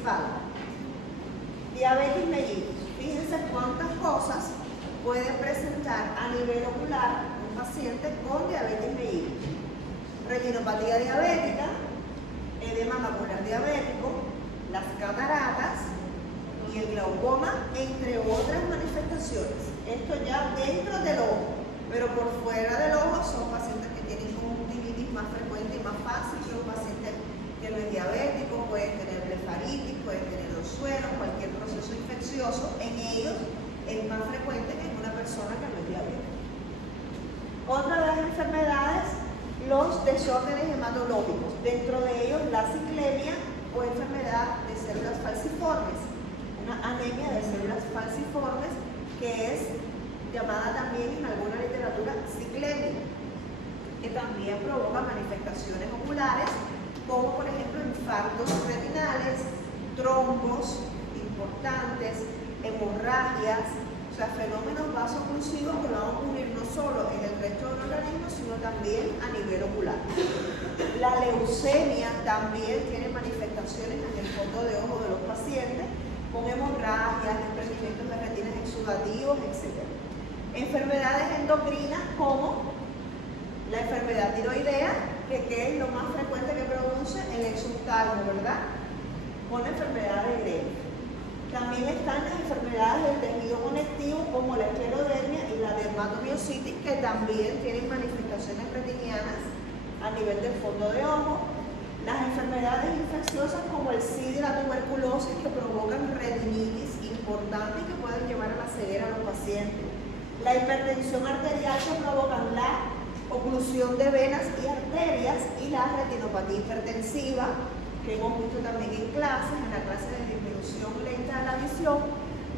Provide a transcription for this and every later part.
principal. Diabetes mellitus. Fíjense cuántas cosas puede presentar a nivel ocular un paciente con diabetes mellitus. Retinopatía diabética, edema macular diabético, las cataratas y el glaucoma, entre otras manifestaciones. Esto ya dentro del ojo, pero por fuera del ojo son pacientes que tienen conjuntivitis más frecuente y más fácil que un paciente que no es diabético, pueden tener blefaritis, pueden tener sueros, cualquier proceso infeccioso. En ellos es más frecuente que en una persona que no es diabética. Otra de las enfermedades, los desórdenes hematológicos, dentro de ellos la ciclemia o enfermedad de células falciformes, una anemia de células falciformes que es llamada también en alguna literatura ciclemia, que también provoca manifestaciones oculares como por ejemplo infartos retinales, trombos importantes, hemorragias, o sea, fenómenos vasoclusivos que van a ocurrir no solo en el resto del organismo, sino también a nivel ocular. La leucemia también tiene manifestaciones en el fondo de ojo de los pacientes, con hemorragias, desprendimientos de retinas exudativos, etc. Enfermedades endocrinas como la enfermedad tiroidea, que es lo más frecuente que produce el exoptalmo, ¿verdad? Con la enfermedad de Greve. También están las enfermedades del tejido conectivo como la esclerodermia y la dermatomiositis, que también tienen manifestaciones retinianas a nivel del fondo de ojo. Las enfermedades infecciosas como el SIDA y la tuberculosis, que provocan retinitis importantes y que pueden llevar a la ceguera a los pacientes. La hipertensión arterial, que provoca la oclusión de venas y arterias, y la retinopatía hipertensiva, que hemos visto también en clases, en la clase de disminución lenta de la visión,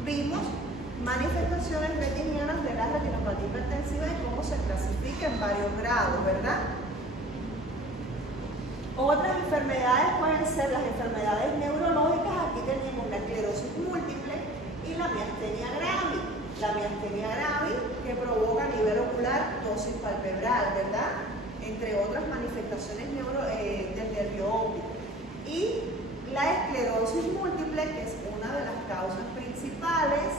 vimos manifestaciones retinianas de la retinopatía hipertensiva y cómo se clasifica en varios grados, ¿verdad? Otras enfermedades pueden ser las enfermedades neurológicas. Aquí tenemos la esclerosis múltiple y la miastenia gravis. La miastenia gravis, que provoca a nivel ocular ptosis palpebral, ¿verdad? Entre otras manifestaciones del nervio óptico. Y la esclerosis múltiple, que es una de las causas principales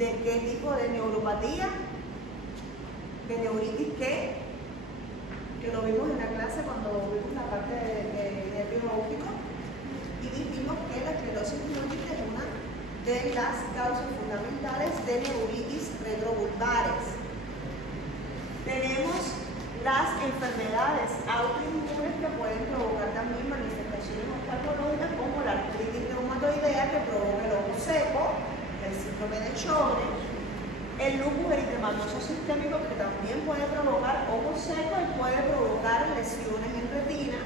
de qué tipo de neuropatía, de neuritis que lo vimos en la clase cuando vimos la parte de nervio óptico, y dijimos que la esclerosis múltiple es una de las causas fundamentales de neuritis retrovulvares. Tenemos las enfermedades autoinmunes que pueden provocar también manifestaciones oftalmológicas como la artritis reumatoidea, que provoca el ojo seco, el síndrome de Sjögren, el lupus eritematoso sistémico, que también puede provocar ojo seco y puede provocar lesiones en retina,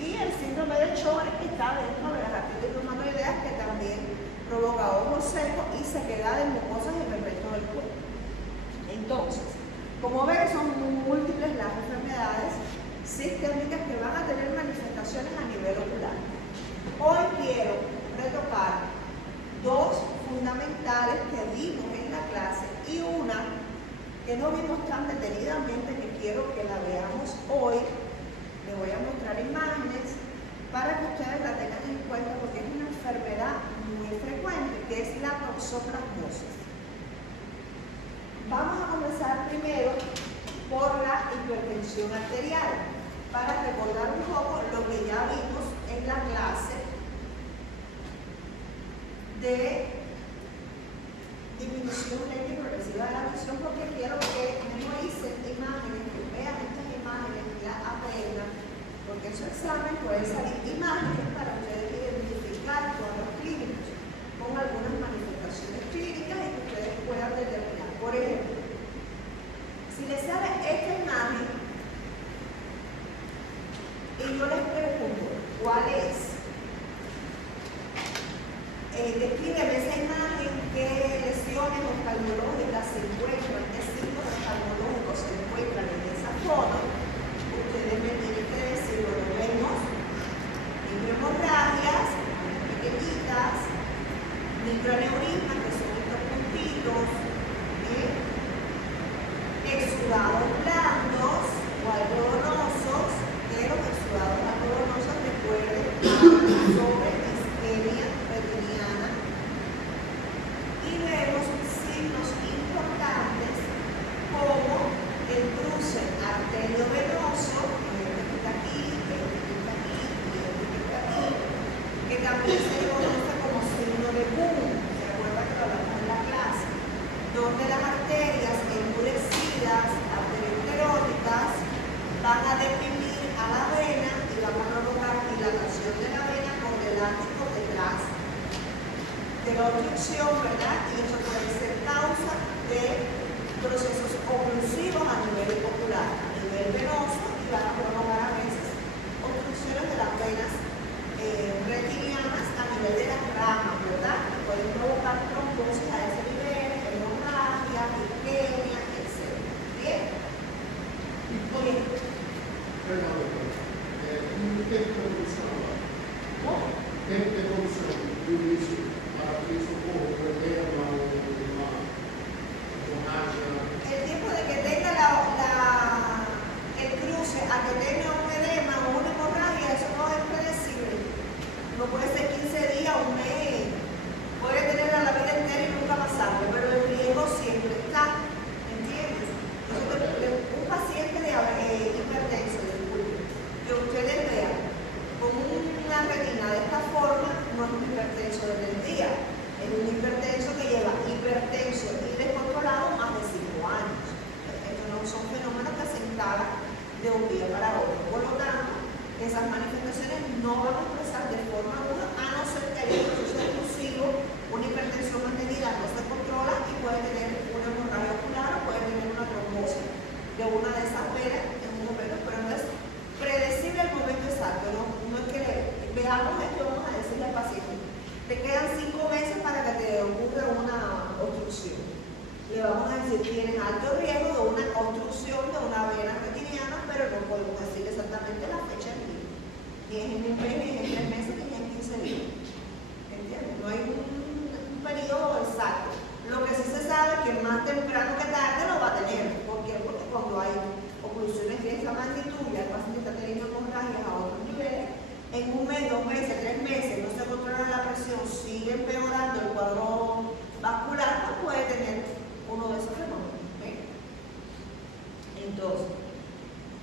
y el síndrome de Sjögren, que está dentro de las artritis reumatoideas, que también provoca ojo seco y sequedad de mucosas en el resto del cuerpo. Entonces, como ven, son múltiples las enfermedades sistémicas que van a tener manifestaciones a nivel ocular. Hoy quiero retocar dos fundamentales que vimos en la clase y una que no vimos tan detenidamente, que quiero que la veamos hoy. Les voy a mostrar imágenes para que ustedes la tengan en cuenta, porque es una enfermedad muy frecuente, que es la toxoplasmosis. Vamos a comenzar primero por la hipertensión arterial, para recordar un poco lo que ya vimos en la clase de disminución lenta y progresiva de la visión, porque quiero que memoricen imágenes, que vean estas imágenes, que las aprendan, porque en su examen pueden salir imágenes para ustedes identificar cuadros clínicos con algunas manifestaciones clínicas y que ustedes puedan determinar. Por ejemplo, si les sale esta imagen y yo les pregunto cuál es, descríbeme esa imagen, qué lesiones oftalmológicas se encuentran, qué signos oftalmológicos se encuentran en esa foto, ustedes me tienen que decir, bueno, vemos microhemorragias pequeñitas, microaneurismas, que son estos puntitos, exudados blandos o algodonosos, que los exudados algodonosos, recuerden van a deprimir a la vena y van a provocar dilatación de la vena por delante y por detrás de la obstrucción, ¿verdad? Y eso puede ser causa de procesos oclusivos a nivel ocular, a nivel venoso, y van a provocar a veces obstrucciones de las venas retinianas a nivel de las ramas, ¿verdad? Que pueden provocar trombosis a ese nivel, hemorragia, isquemia, etc. ¿Bien? Muy bien. Tempo de condição do início para que isso ocorra, problema ou uma hemorragia. El tiempo de que tenga el cruce a que tenga un edema o una hemorragia, eso no es predecible. No puede ser 15 días, un mes. Puede tenerla la vida entera y nunca pasarle, pero el riesgo siempre está. ¿Entiendes? Un paciente de hipertenso, que ustedes vean con una retina de esta forma, no es un hipertenso desde el día. Es un hipertenso que lleva hipertenso y descontrolado más de 5 años. Estos no son fenómenos que se instalan de un día para otro. Por lo tanto, esas manifestaciones no van a expresar de forma alguna, a no ser que haya un proceso exclusivo, una hipertensión mantenida no se controla y puede tener una hemorragia ocular o puede tener una trombosis de una de esas venas en un momento, pero no es predecible el momento exacto. No es que veamos esto y vamos a decirle al paciente, te quedan 5 meses para que te ocurra una obstrucción. Le vamos a decir, tienes alto riesgo de una obstrucción de una vena retiniana, pero no podemos decir exactamente la fecha del día. Ni es en un mes, ni es en 3 meses, ni es en 15 días. ¿Entiendes? No hay un periodo exacto. Lo que sí se sabe es que más temprano que tarde lo va a tener. ¿Por qué? Porque cuando hay oclusiones de esa magnitud, ya el paciente está teniendo hemorragias a otros niveles, en un mes, 2 meses, 3 meses, no se controla la presión, sigue empeorando el cuadro vascular, pues puede tener uno de esos fenómenos. ¿Okay? Entonces,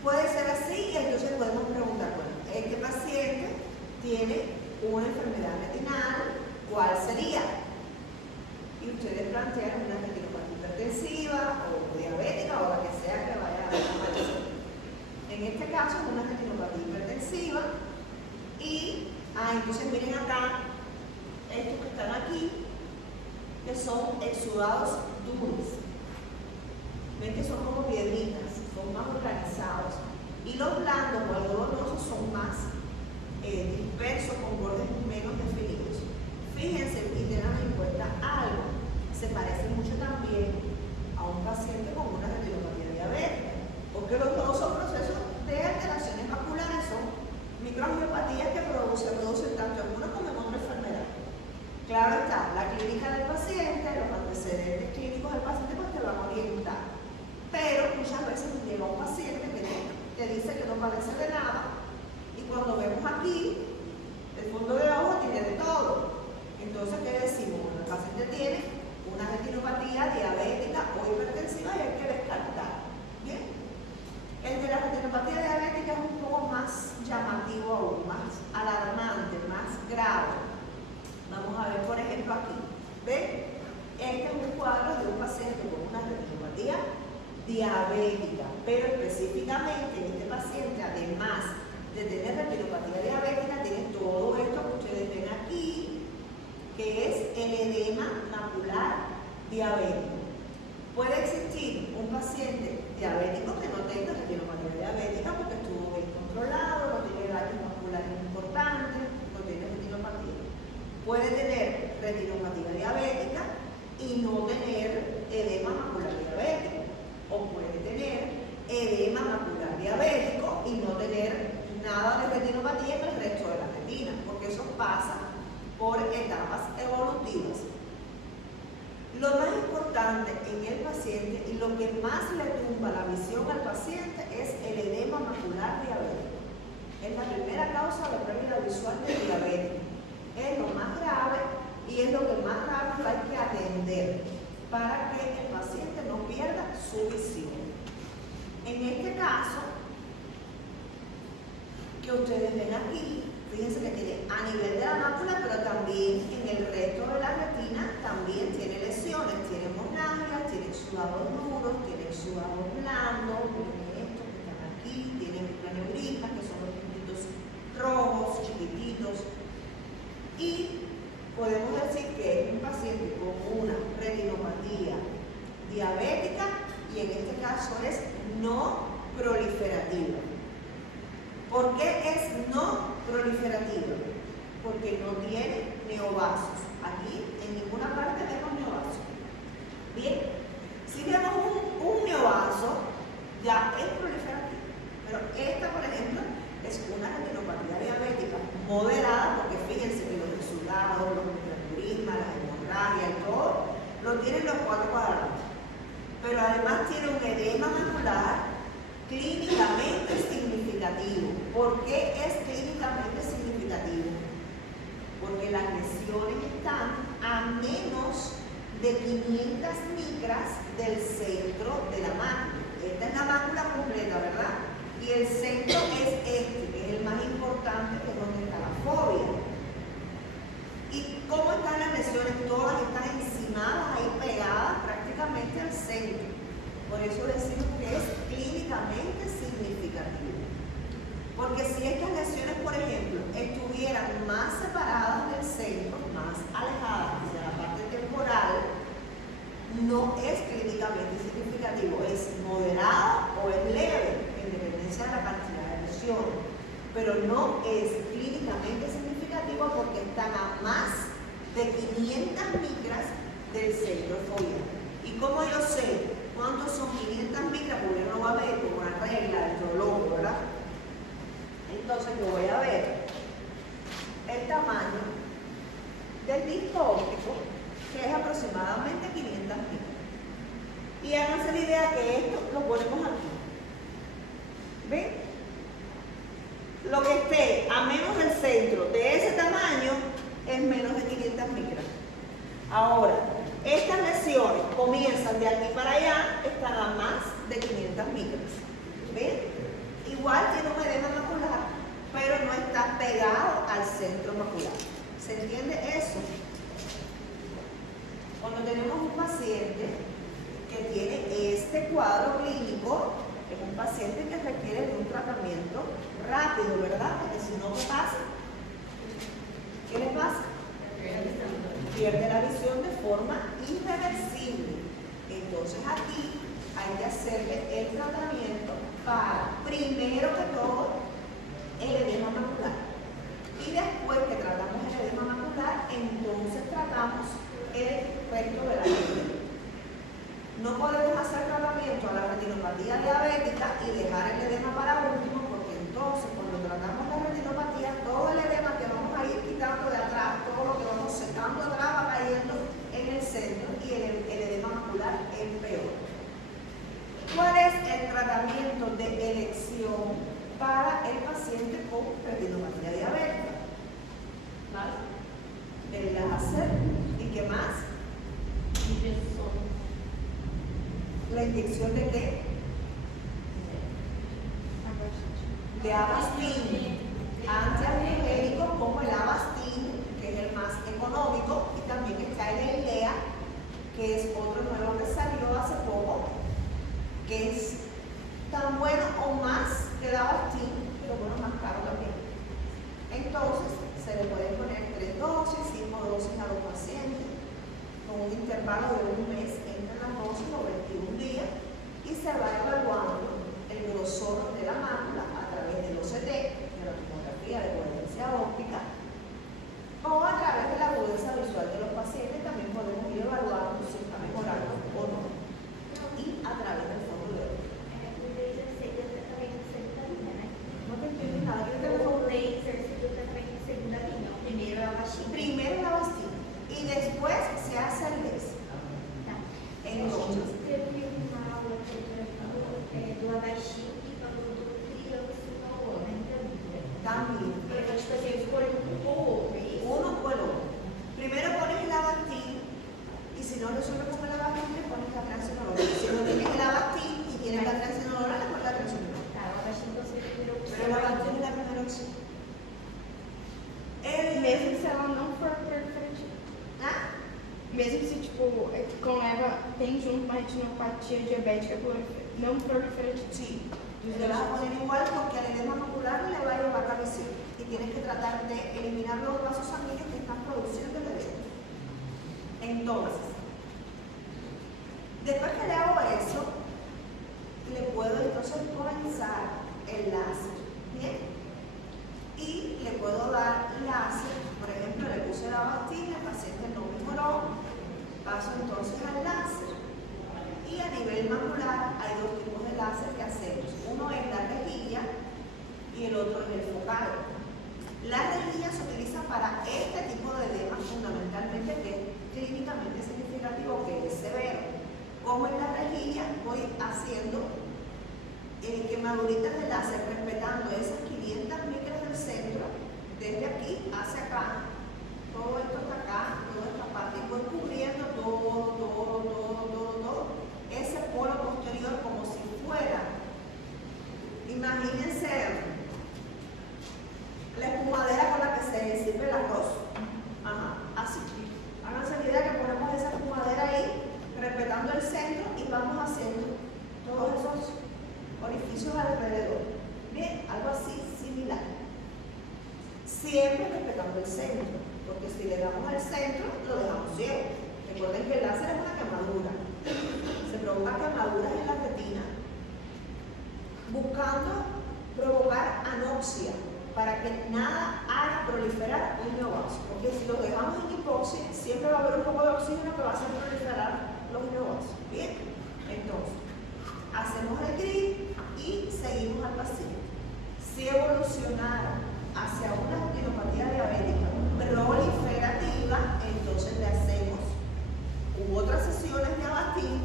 puede ser así y entonces podemos preguntar, bueno, este paciente tiene una enfermedad retinal, ¿cuál sería? Y ustedes plantean una retinopatía hipertensiva o diabética o la que sea que vaya a aparecer. En este caso es una retinopatía hipertensiva y, entonces miren acá, estos que están aquí, que son exudados duros. Ven que son como piedritas, son más organizados. Y los blandos o algodonosos son más dispersos, con bordes menos definidos. Fíjense y tengan en cuenta algo. Se parece mucho también a un paciente con una retinopatía diabética, porque los dos son procesos de alteraciones vasculares, son microangiopatías que producen tanto en una como en otra enfermedad. Claro está, la clínica del paciente, los antecedentes clínicos del paciente pues te van a orientar. Pero muchas veces llega un paciente que te dice que no padece de nada y cuando vemos aquí, el fondo de ojo tiene de todo. Entonces, ¿qué decimos? Bueno, el paciente tiene una retinopatía diabética o hipertensiva y hay que descartar. ¿Bien? El de la retinopatía diabética es un poco más llamativo aún, más alarmante, más grave. Vamos a ver, por ejemplo, aquí. ¿Ven? Este es un cuadro de un paciente con una retinopatía diabética, pero específicamente este paciente, además de tener retinopatía diabética, tiene todo esto que ustedes ven aquí, que es el edema macular diabético. Puede existir un paciente diabético que no tenga retinopatía diabética porque estuvo bien controlado, no tiene daños maculares importantes, no tiene retinopatía. Puede tener retinopatía diabética y no tener edema macular diabético. O puede tener edema macular diabético y no tener nada de retinopatía en el resto de la retina, porque eso pasa por etapas evolutivas. Lo más importante en el paciente y lo que más le tumba la visión al paciente es el edema macular diabético. Es la primera causa de pérdida visual del diabético. Es lo más grave y es lo que más rápido hay que atender para que el paciente no pierda su visión. En este caso, que ustedes ven aquí, fíjense que tiene a nivel de la mácula, pero también en el resto de la retina también tiene lesiones, tiene hemorragias, tiene exudados duros, tiene exudados blandos, miren estos que están aquí, tiene podemos decir que es un paciente con una retinopatía diabética y en este caso es no proliferativa. ¿Por qué es no proliferativa? Porque no tiene neovasos. Aquí en ninguna parte vemos neovasos. Bien, si vemos un neovaso, ya es proliferativa. Pero esta, por ejemplo, es una retinopatía diabética moderada, porque fíjense que los resultados, los microturismas, las hemorragias y todo, lo tienen los 4 cuadrantes. Pero además tiene un edema macular clínicamente significativo. ¿Por qué es clínicamente significativo? Porque las lesiones están a menos de 500 micras del centro de la mácula. Esta es la mácula completa, ¿verdad? Y el centro es este, que es el más importante, que es donde está la fobia. ¿Y cómo están las lesiones? Todas están encimadas, ahí pegadas prácticamente al centro. Por eso decimos que es clínicamente significativo. Porque si estas lesiones, por ejemplo, estuvieran más separadas del centro, más alejadas hacia la parte temporal, no es clínicamente significativo, es moderado o es leve, en dependencia de la cantidad de lesiones. Pero no es clínicamente significativo porque están a más de 500 micras del centro foveal. ¿Y cómo yo sé cuántos son 500 micras? Porque yo no voy a ver como una regla del troloco, ¿verdad? Entonces yo voy a ver el tamaño del disco óptico, que es aproximadamente 500 micras. Y háganse la idea que esto lo ponemos aquí. ¿Ven? Lo que esté a menos del centro de ese tamaño es menos de 500 micras. Ahora, estas lesiones comienzan de aquí para allá, están a más de 500 micras. ¿Ven? Igual tiene un edema macular, pero no está pegado al centro macular. ¿Se entiende eso? Cuando tenemos un paciente que tiene este cuadro clínico, es un paciente que requiere de un tratamiento rápido, ¿verdad? Porque si no, ¿qué pasa? ¿Qué le pasa? Pierde la visión de forma irreversible. Entonces aquí hay que hacerle el tratamiento para, primero que todo, el edema macular. Y después que tratamos el edema macular, entonces tratamos el resto de la retina. No podemos hacer tratamiento a la retinopatía diabética y dejar el edema para último, porque entonces cuando tratamos la retinopatía, todo el edema que vamos a ir quitando de atrás, todo lo que vamos secando atrás va cayendo en el centro y el edema macular es peor. ¿Cuál es el tratamiento de elección para el paciente con retinopatía diabética? El láser. ¿Y qué más? ¿La inyección de qué? De Avastin. Antiangiogénico como el Avastin, que es el más económico, y también está el Eylea, que es otro nuevo que salió hace poco, que es tan bueno o más que el Avastin, pero bueno, más caro también. Entonces, se le pueden poner 3 dosis, 5 dosis a los pacientes, con un intervalo de un mes entre las dosis o 21 días, y se va evaluando el grosor de la mácula a través del OCT, de la tomografía de coherencia óptica, o a través de la agudeza visual de los pacientes. También podemos ir evaluando si está mejorando o no, y a través del fondo de óptica. No te entiendo nada. Primero el Avastin y después se hace el LES. Entonces, también. Uno o el otro. Primero pones el Avastin y si no resuelve con el Avastin, le pones la transcenolona. Si no tienes el Avastin y tienes la transcenolona, le pones la transcenolona. Pero el Avastin es la primera opción. Mesmo se ela não for proliferativa. Mesmo se, tipo, com ela tem junto uma retinopatia diabética não proliferativa. Sí, le vas a poner igual porque al edema macular le va a llevar la visión y tienes que tratar de eliminar los vasos sanguíneos que están producción del edema. Entonces, después que le hago eso, le puedo entonces comenzar el láser, ¿bien? Y le puedo dar láser, por ejemplo, le puse la Avastin, el paciente no mejoró, paso entonces al láser. Y a nivel macular hay dos tipos de láser que hacemos. Uno es la rejilla y el otro es el focal. La rejilla se utiliza para este tipo de edema fundamentalmente, que es clínicamente significativo, que es severo. Como en la rejilla voy haciendo quemaduritas de láser respetando esas 500 micras del centro, desde aquí hacia acá, todo esto hasta acá, toda esta parte, y voy cubriendo todo ese polo posterior como si fuera, imagínense la espumadera con la que se sirve el arroz. Ajá, así. Háganse la idea que ponemos esa espumadera ahí, respetando el centro, y vamos haciendo todos esos orificios alrededor. Bien, algo así similar. Siempre respetando el centro, porque si le damos al centro, lo dejamos ciego. Recuerden que el láser es una quemadura. Se provoca quemaduras en la retina, buscando provocar anoxia, para que nada haga proliferar un neovaso. Porque si lo dejamos en hipoxia, siempre va a haber un poco de oxígeno que va a hacer proliferar los neovasos. Bien, entonces, hacemos el grip y seguimos al paciente. Si evolucionara hacia una retinopatía diabética proliferativa, entonces le hacemos otras sesiones de Avastin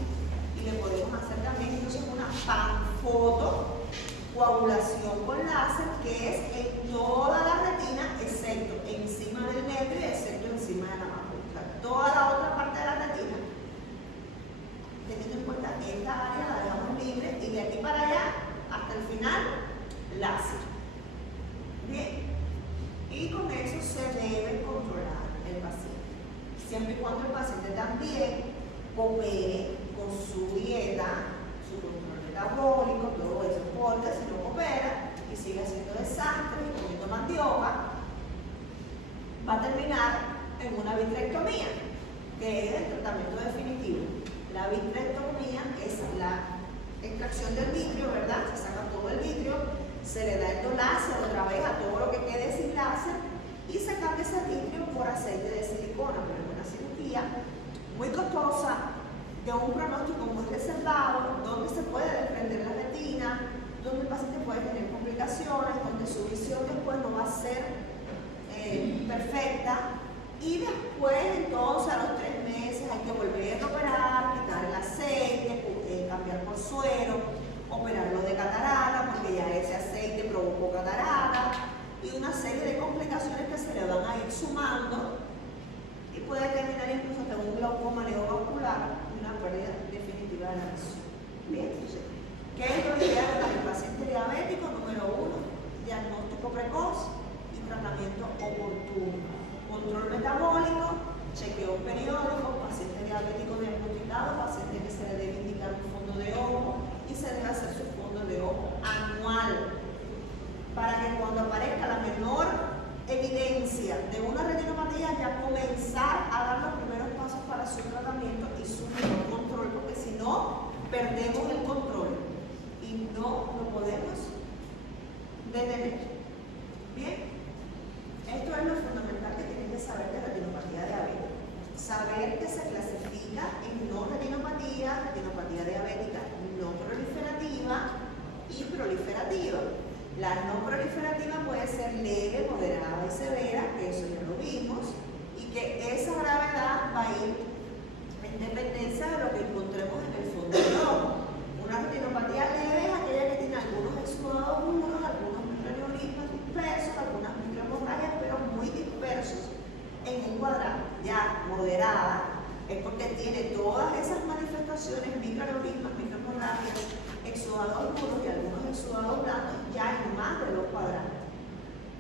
y le podemos hacer también entonces una panfoto coagulación con láser, que es en toda la retina excepto encima del nervio y excepto encima de la mácula. Toda la otra parte de la retina, teniendo en cuenta que esta área la dejamos libre, y de aquí para allá hasta el final láser. Bien, y con eso se debe controlar el paciente, siempre y cuando el paciente también coopere con su dieta, su control metabólico, todo eso, porque si no coopera y sigue haciendo desastres y comiendo mandioca, va a terminar en una vitrectomía, que es el tratamiento definitivo. La vitrectomía es la extracción del vitrio, ¿verdad? Se saca todo el vitrio, se le da endoláser otra vez a todo lo que quede sin láser y se cambia ese vitrio por aceite de silicona, pero es una cirugía muy costosa, de un pronóstico muy reservado, donde se puede desprender la retina, donde el paciente puede tener complicaciones, donde su visión después no va a ser perfecta, y después entonces a los 3 meses hay que volver a operar, quitar el aceite, cambiar por suero, operarlo de catarata, porque ya ese aceite provocó catarata, y una serie de complicaciones que se le van a ir sumando, y puede terminar incluso hasta un glaucoma neovascular y una pérdida definitiva de la visión. Bien, entonces, ¿qué es lo ideal para el paciente diabético? Número 1, diagnóstico precoz y tratamiento oportuno. Control metabólico, chequeo periódico, paciente diabético diagnosticado, paciente que se le debe indicar un fondo de ojo y se debe hacer su fondo de ojo anual, para que cuando aparezca la menor evidencia de una retinopatía ya comenzar a dar los primeros pasos para su tratamiento y su mejor control, porque si no, perdemos el control y no lo podemos detener. Bien, esto es lo fundamental que tienen que saber de retinopatía diabética. Saber que se clasifica en no retinopatía, retinopatía diabética no proliferativa y proliferativa. La no proliferativa puede ser leve, moderada y severa, que eso ya lo vimos, y que esa gravedad va a ir en dependencia de lo que encontremos en el fondo del ojo. Una retinopatía leve es aquella que tiene algunos exudados duros, algunos microaneurismas dispersos, algunas microhemorragias, pero muy dispersos en un cuadrante. Ya moderada es porque tiene todas esas manifestaciones, microaneurismas, microhemorragias, exudados duros y algunos exudados blandos, ya en más de 2 cuadrantes.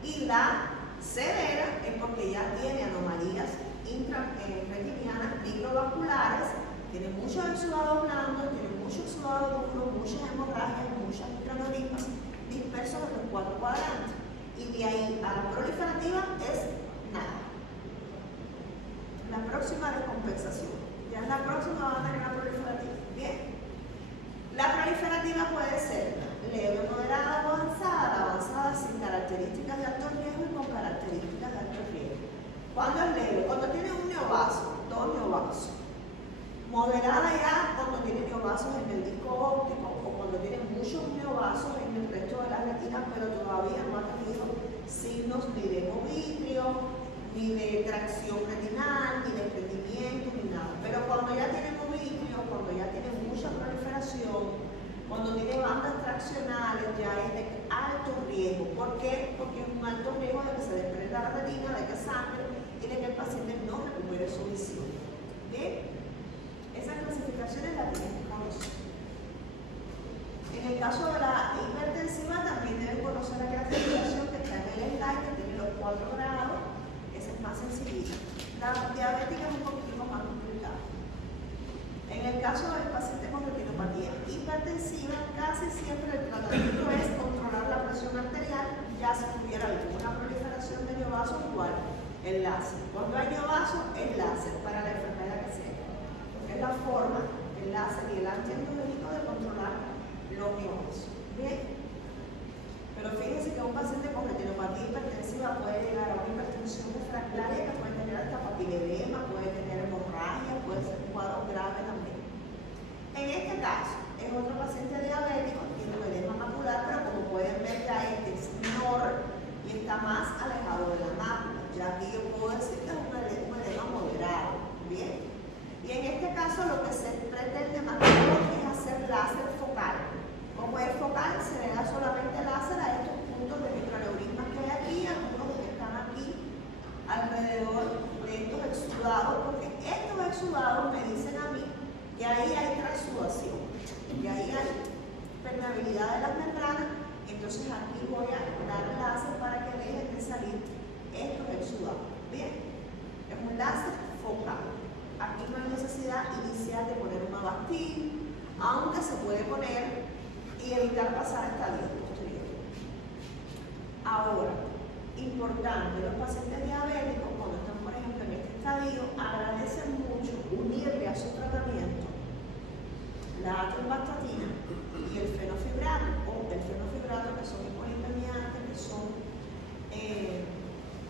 Y la severa es porque ya tiene anomalías retinianas microvasculares, tiene muchos exudados blandos, tiene muchos exudados duros, muchas hemorragias, muchas microaneurismas dispersos en los 4 cuadrantes. Y de ahí a la proliferativa es nada. ¿Cuándo es leve? Cuando tiene un neovaso, dos neovasos. Moderada ya cuando tiene neovasos en el disco óptico o cuando tiene muchos neovasos en el resto de la retina, pero todavía no ha tenido signos ni de movitrio, ni de tracción retinal, ni de prendimiento, ni nada. Pero cuando ya tiene movitrio, cuando ya tiene mucha proliferación, cuando tiene bandas traccionales, ya es de alto riesgo. ¿Por qué? Porque es un alto riesgo de que se desprenda la retina, de que sangre y de que el paciente no recupere su visión. ¿Bien? Esas clasificaciones las tienen que conocer. En el caso de la hipertensiva también deben conocer la clasificación que está en el slide, que tiene los 4 grados. Esa es más sencillita. La diabética es un poquito más complicada. En el caso del paciente con retinopatía hipertensiva, casi siempre el tratamiento es controlar la presión arterial, ya si tuviera alguna proliferación de neovasos, igual el láser. Cuando hay neovasos, el láser para la enfermedad que sea. Es la forma, el láser y el antiandrogénico de controlar los neovasos. Bien. Pero fíjense que un paciente con retinopatía hipertensiva puede llegar a una hipertensión refractaria que puede tener hasta papiledema, puede tener hemorragia, puede ser un cuadro grave también. En este caso, es otro paciente diabético, tiene un edema macular, pero como pueden ver ya este es menor y está más alejado de la mácula. Ya aquí yo puedo decir que es un edema moderado. Bien. Y en este caso lo que se pretende más es hacer láser focal. Como es focal, se le da solamente láser a estos puntos de microaneurismas que hay aquí, algunos que están aquí alrededor de estos exudados, porque estos exudados me dicen a mí que ahí hay transudación, que ahí hay permeabilidad de las membranas, entonces aquí voy a dar láser para que dejen de salir estos exudados. Bien, es un láser focal. Aquí no hay necesidad inicial de poner una bastilla, aunque se puede poner y evitar pasar estadios posteriores. Ahora, importante, los pacientes diabéticos, cuando están, por ejemplo, en este estadio, agradecen mucho unirle a su tratamiento la atorvastatina y el fenofibrato, o el fenofibrato, que son hipolipemiantes, que son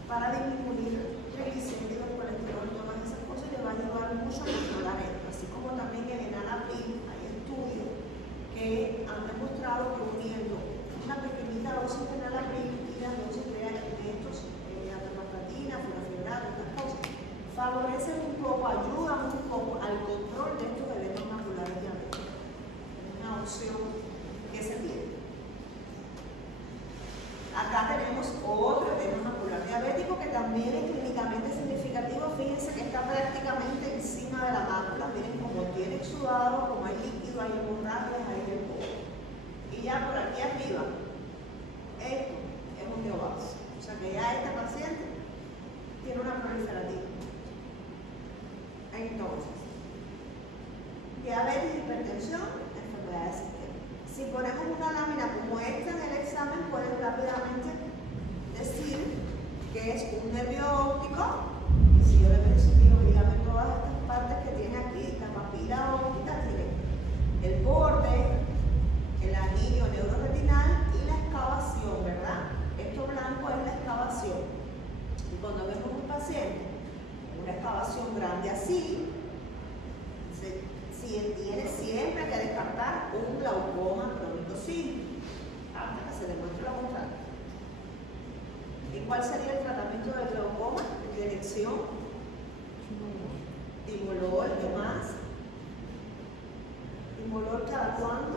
para disminuir triglicéridos, colesterol, todas esas cosas, le va a ayudar mucho a controlar esto. Así como también el enalapril, hay estudios que han demostrado que uniendo una pequeñita dosis de enalapril y las dosis de estos, atorvastatina, fenofibrato, estas cosas, favorecen un poco, ayudan un poco al control de estos edemas maculares diabéticos. Es una opción que se tiene. Acá tenemos otro edema macular diabético que también es clínicamente significativo. Fíjense que está prácticamente encima de la mácula. Miren cómo tiene exudado, como hay líquido, hay hemorragias, hay de todo. Y ya por aquí arriba, esto es un neovaso. O sea que ya este paciente tiene una proliferativa. Entonces, diabetes, hipertensión, enfermedad de sistema. Si ponemos una lámina como esta en el examen, pueden rápidamente decir que es un nervio óptico. Y si yo le digo, dígame todas estas partes que tiene aquí, la papila óptica tiene el borde, el anillo neuroretinal y la excavación, ¿verdad? Esto blanco es la excavación. Y cuando vemos un paciente con una excavación grande así, tiene siempre que descartar un glaucoma crónico simple hasta que se demuestre lo contrario. ¿Y cuál sería el tratamiento del glaucoma? Dirección, timolol, ¿qué más? Timolol cada cuánto?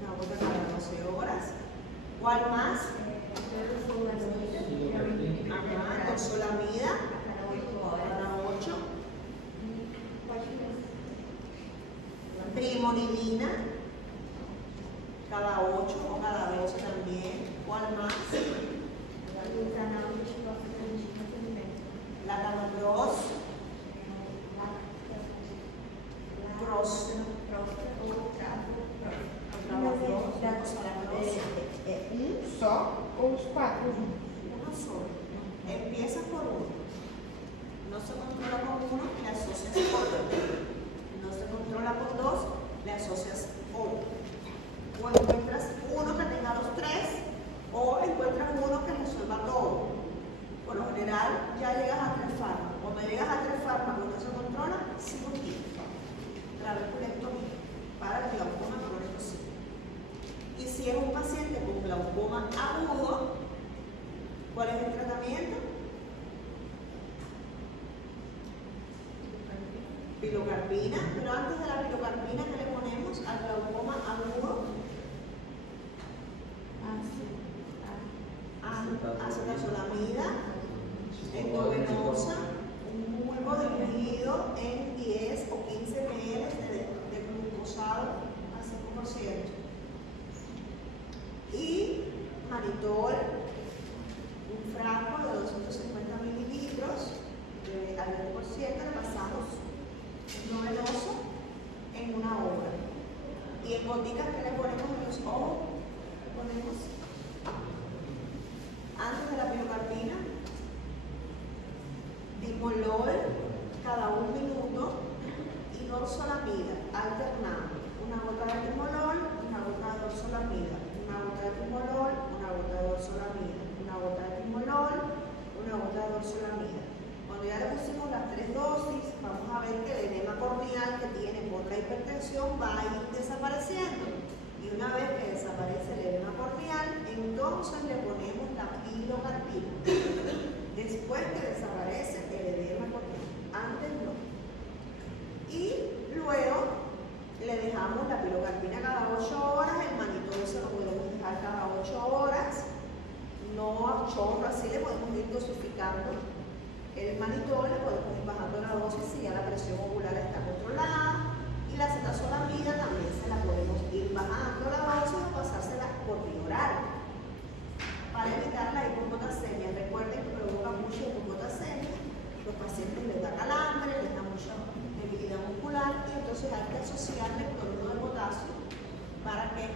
Una gota cada 12 horas. ¿Cuál más? Consolamida cada 8. Primonidina cada 8 o cada 12 también. ¿Cuál más? La Canogros. ¿Un só ou os 4 juntos? Uno solo. Empieza por uno. No se controla con uno, le asocias otro. No se controla con dos, le asocias otro. O encuentras uno que tenga los tres si es un paciente con glaucoma agudo, ¿cuál es el tratamiento? Pilocarpina, pero antes de la pilocarpina, ¿qué le ponemos al glaucoma agudo? Acetazolamida, endovenosa, un bulbo diluido en 10 o 15 ml de glucosado a 5%. Y manitol, un frasco de 250 mililitros al 20%, le pasamos endovenoso en una hora. Y en goticas que le ponemos en los ojos, le ponemos antes de la pilocarpina, dimolol cada 1 minuto y dorsolamida alternando. Una gota de dimolol, una gota de dorsolamida, una gota de dimolol, una gota de dorsolamida, una gota de dimolol, una gota de dorsolamida. Cuando ya le pusimos las 3 dosis, vamos a ver que el edema corneal que tiene por la hipertensión va a ir desapareciendo. Y una vez que desaparece el edema corneal, entonces le ponemos la pilocarpina. Después que desaparece el edema corneal, antes no. Y luego le dejamos la pilocarpina cada 8 horas, el manitol se lo podemos dejar cada 8 horas, no a chorro, así le podemos ir dosificando. El manitol le podemos ir bajando la dosis si ya la presión ocular está controlada. Y la acetazolamida también se la podemos ir bajando la dosis o pasársela por vía oral para evitar la hipopotasemia. Recuerden que provoca mucha hipopotasemia, los pacientes les da calambre, les da mucha debilidad muscular y entonces hay que asociarle el cloruro de potasio para que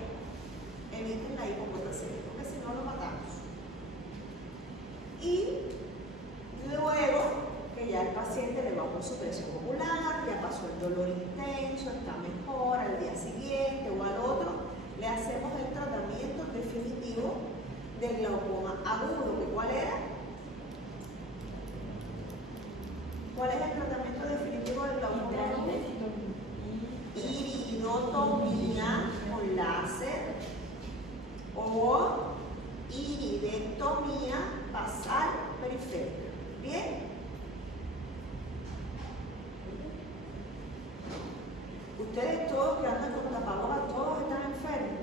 eviten la hipopotasemia, porque si no lo matamos. Y luego que ya el paciente le bajó su presión ocular, ya pasó el dolor intenso, está mejor, al día siguiente o al otro, le hacemos el tratamiento definitivo del glaucoma agudo, que ¿cuál era? ¿Cuál es el tratamiento definitivo del glaucoma agudo? Iridotomía con láser o iridectomía basal periférica. ¿Bien? Ustedes todos que andan con tapabocas, todos están enfermos.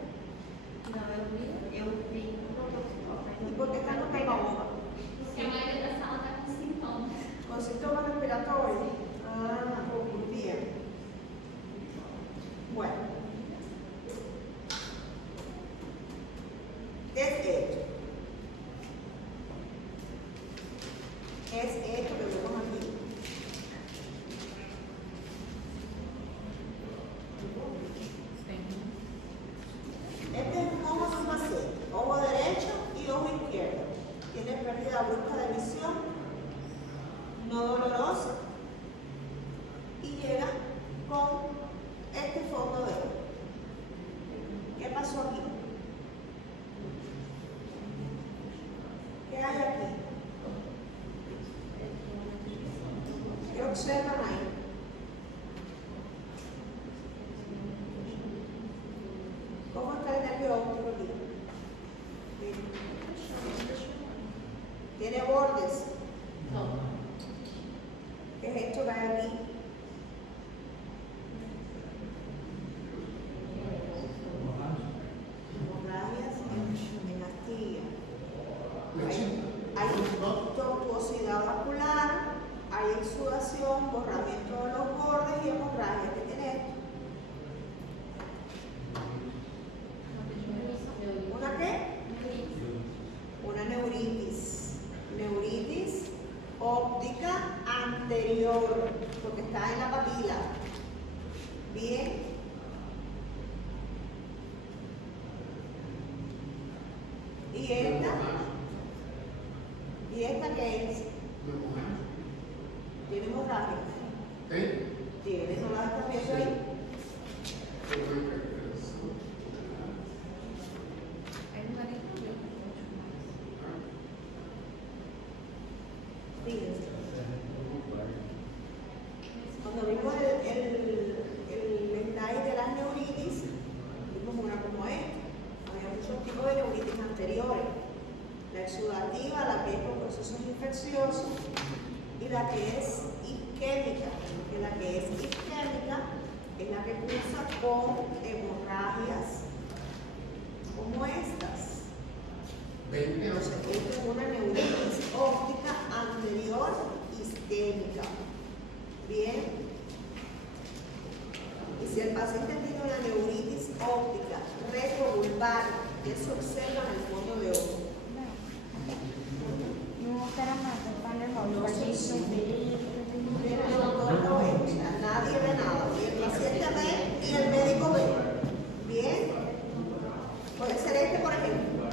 ¿Y por qué están con tapabocas? Porque a maioria da sala está com sintomas. ¿Con síntomas respiratorios? Ah, bien. Bueno. ¿Qué es esto? Es esto que vemos aquí. Este es un ojo de un paciente, ojo derecho y ojo izquierdo. Tiene pérdida brusca de visión, no dolorosa, y llega con este fondo de ojo. ¿Qué pasó aquí? ¿Qué hay aquí? ¿Qué observan ahí? ¿Cómo está el nervio óptico aquí? Miren. Tiene bordes. ¿Qué es esto que hay aquí? Hemorragias en la astilla. Hay tortuosidad vascular, hay exudación, borramiento de los bordes y hemorragia. ¿Qué tiene esto? ¿Una qué? Una neuritis. Neuritis óptica anterior, porque está en la papila. Bien. ¿Y esta? ¿Y esta qué es? ¿Tiene hemorragia? ¿Tiene? ¿No la estás viendo ahí? Fíjense. Cuando vimos el slide de las neuritis, vimos una como esta. Había infeccioso, y la que es isquémica, que la que es isquémica es la que cursa con hemorragias como estas. Entonces, esto es una neuritis óptica anterior isquémica. Bien. Y si el paciente tiene una neuritis óptica retrovulvar, eso observa en el fondo de ojo. Não altera nada, tá normal. O paciente não vê. El doctor no ve, o sea, nadie ve nada, ni el paciente ve, ni el médico ve. Bien. Puede ser este, por ejemplo.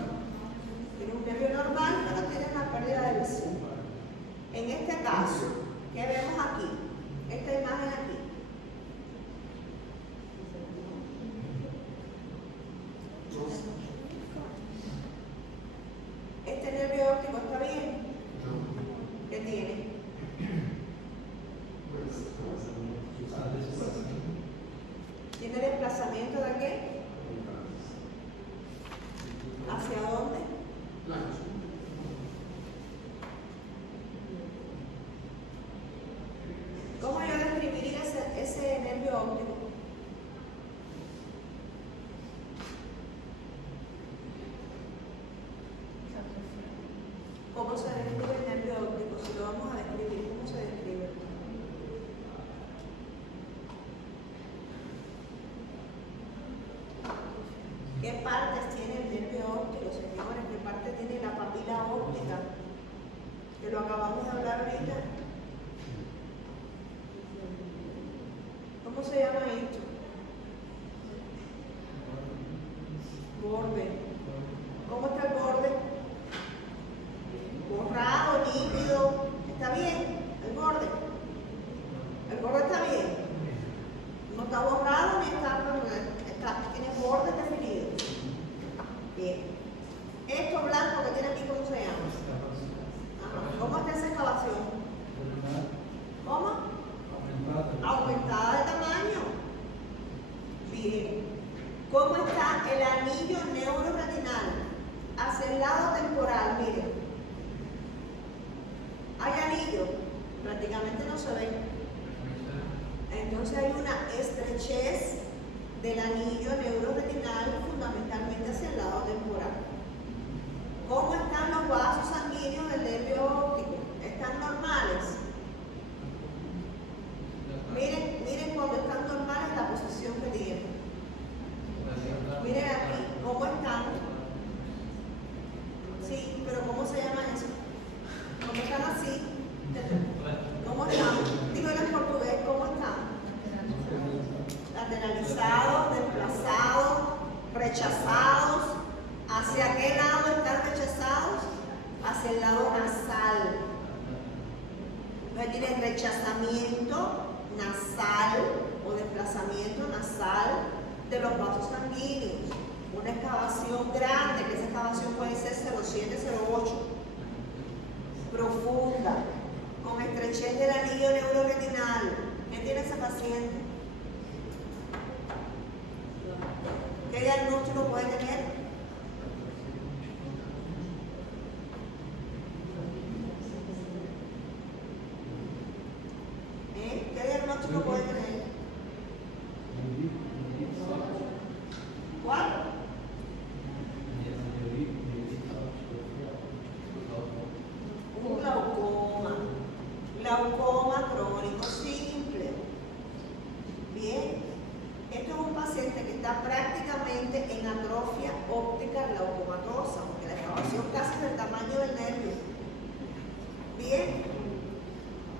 Tiene un nervio normal, pero tiene una pérdida de visión. En este caso, ¿qué vemos aquí? Esta imagen aquí. Este nervio óptico está bien. ¿Qué tiene? ¿Tiene desplazamiento de qué? ¿Hacia dónde? ¿Cómo yo describiría ese nervio óptico? ¿Cómo se describe el nervio óptico? Si lo vamos a describir, ¿cómo se describe? ¿Qué partes tiene el nervio óptico, señores? ¿Qué parte tiene la papila óptica? Que lo acabamos de hablar ahorita. ¿Cómo se llama esto? Borde. ¿Cómo está el borde? Borrado, líquido. ¿Está bien? El borde. El borde está bien. No está borrado ni tiene bordes definidos. Bien. Esto blanco que tiene aquí, ¿cómo se llama? Ajá. ¿Cómo está esa excavación? ¿Cómo? Aumentada de tamaño. Bien. ¿Cómo está el anillo neuroretinal? Hacia el lado temporal, miren. Hay anillo, prácticamente no se ve. Entonces hay una estrechez del anillo neuroretinal fundamentalmente hacia el lado temporal. ¿Cómo están los vasos sanguíneos del nervio óptico? ¿Están normales? Miren cuando están normales la posición que tienen. Miren aquí, ¿cómo están? Sí, pero ¿cómo se llama eso? ¿Cómo están así? ¿Cómo están? Díganlo en portugués, ¿cómo están? Lateralizados, desplazados, rechazados. ¿Hacia qué lado están rechazados? Hacia el lado nasal. Tienen rechazamiento nasal o desplazamiento nasal de los vasos sanguíneos. Una excavación grande, que esa excavación puede ser 0,7, 0,8. Profunda, con estrechez del anillo neuroretinal. ¿Qué tiene ese paciente? ¿Qué diagnóstico puede tener? ¿Qué diagnóstico puede tener? ¿Cuál? Un glaucoma. Glaucoma crónico simple. Bien. Esto es un paciente que está prácticamente en atrofia óptica glaucomatosa, porque la excavación casi es del tamaño del nervio. Bien.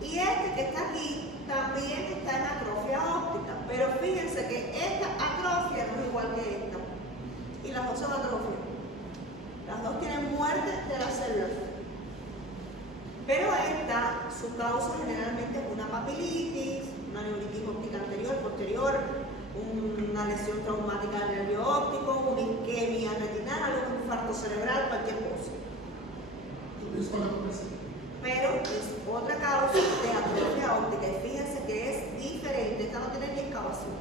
Y este que está aquí también está en atrofia óptica, pero fíjense que esta atrofia no es igual que esta. Y las dos son atrofias. Las dos tienen muerte de las células. Pero esta, su causa generalmente es una papilitis, una neuritis óptica anterior, posterior, una lesión traumática del nervio óptico, una isquemia retinal, algún infarto cerebral, cualquier cosa. Pero es otra causa de atrofia óptica y fíjense que es diferente, esta no tiene ni excavación.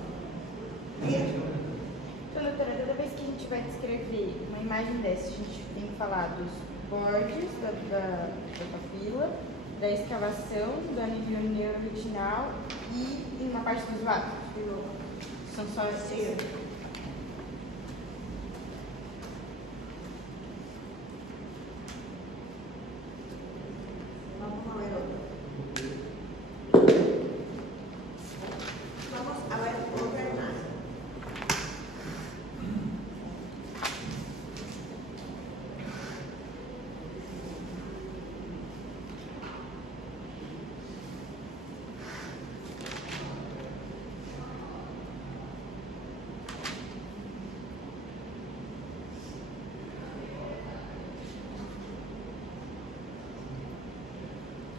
Bien. Solo te doutora, toda vez que a gente vai descrever uma imagem dessa, a gente tem que falar dos bordes da papila, da escavação, do anívio neuroretinal e uma parte dos lábios. São só esses. Vamos a ver otro. Vamos a ver otra imagen.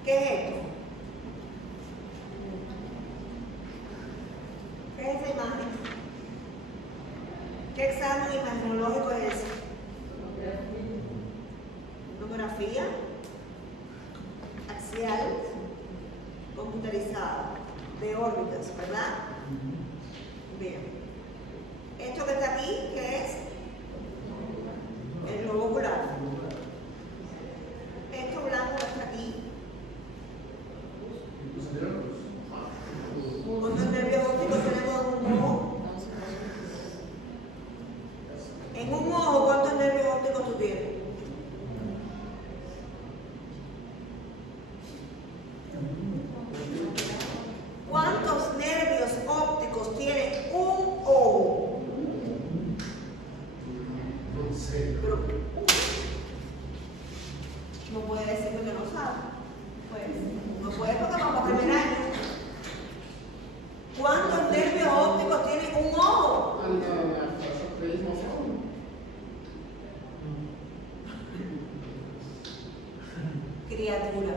¿Qué es esto? ¿Qué es esa imagen? ¿Qué examen imagenológico es ese? Tomografía axial computarizada de órbitas, ¿verdad? Bien. Esto que está aquí, ¿qué es? El globo ocular. Esto blanco que está aquí. ¿Cuántos nervios ópticos tenemos en un ojo? En un ojo, ¿cuántos nervios ópticos tú tienes? ¿Cuántos nervios ópticos tiene un ojo? No sé. Pero, no puede decir que no sabe. Pues, no puede porque vamos a primer año. ¿Cuántos nervios ópticos tiene un ojo? Criatura.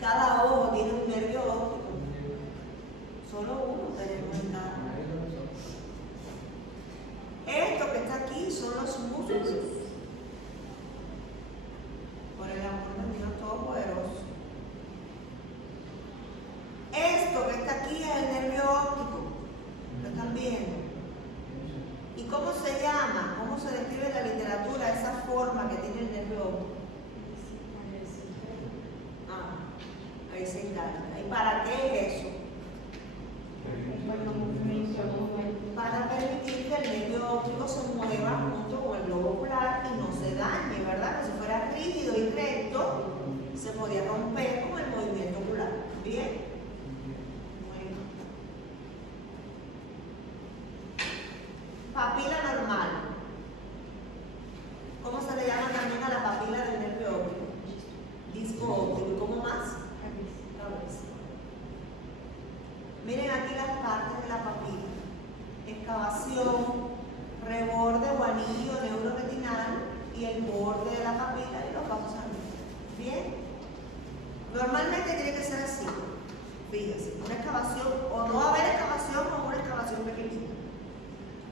Cada ojo tiene un nervio óptico. Solo uno tenemos en cada. Esto que está aquí son los músculos. Por el amor de Dios Todopoderoso. Esto que está aquí es el nervio óptico. ¿Lo están viendo? ¿Y cómo se llama? ¿Cómo se describe en la literatura esa forma que tiene el nervio óptico? Horizontal. ¿Y para qué es eso? Para permitir que el nervio óptico se mueva junto con el globo ocular y no se dañe, ¿verdad? Que si fuera rígido y recto, se podía romper con el movimiento ocular. ¿Bien? Bueno. Papila normal. ¿Cómo se le llama también a la papila del nervio óptico? Disco óptico. ¿Y cómo más? Cabeza. Miren aquí las partes de la papila. Excavación, reborde o anillo neuroretinal y el borde de la papila y los vasos sanguíneos. ¿Bien? Normalmente tiene que ser así. Fíjense, una excavación, o no va a haber excavación o una excavación pequeñita.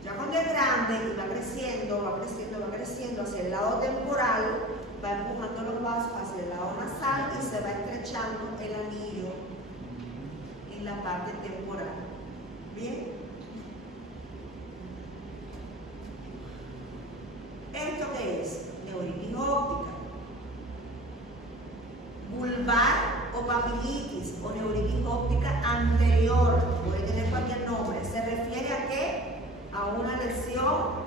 Ya cuando es grande y va creciendo hacia el lado temporal, va empujando los vasos hacia el lado nasal y se va estrechando el anillo en la parte temporal. ¿Bien? ¿Esto qué es? Neuritis óptica. Vulvar o papilitis o neuritis óptica anterior, puede tener cualquier nombre. ¿Se refiere a qué? A una lesión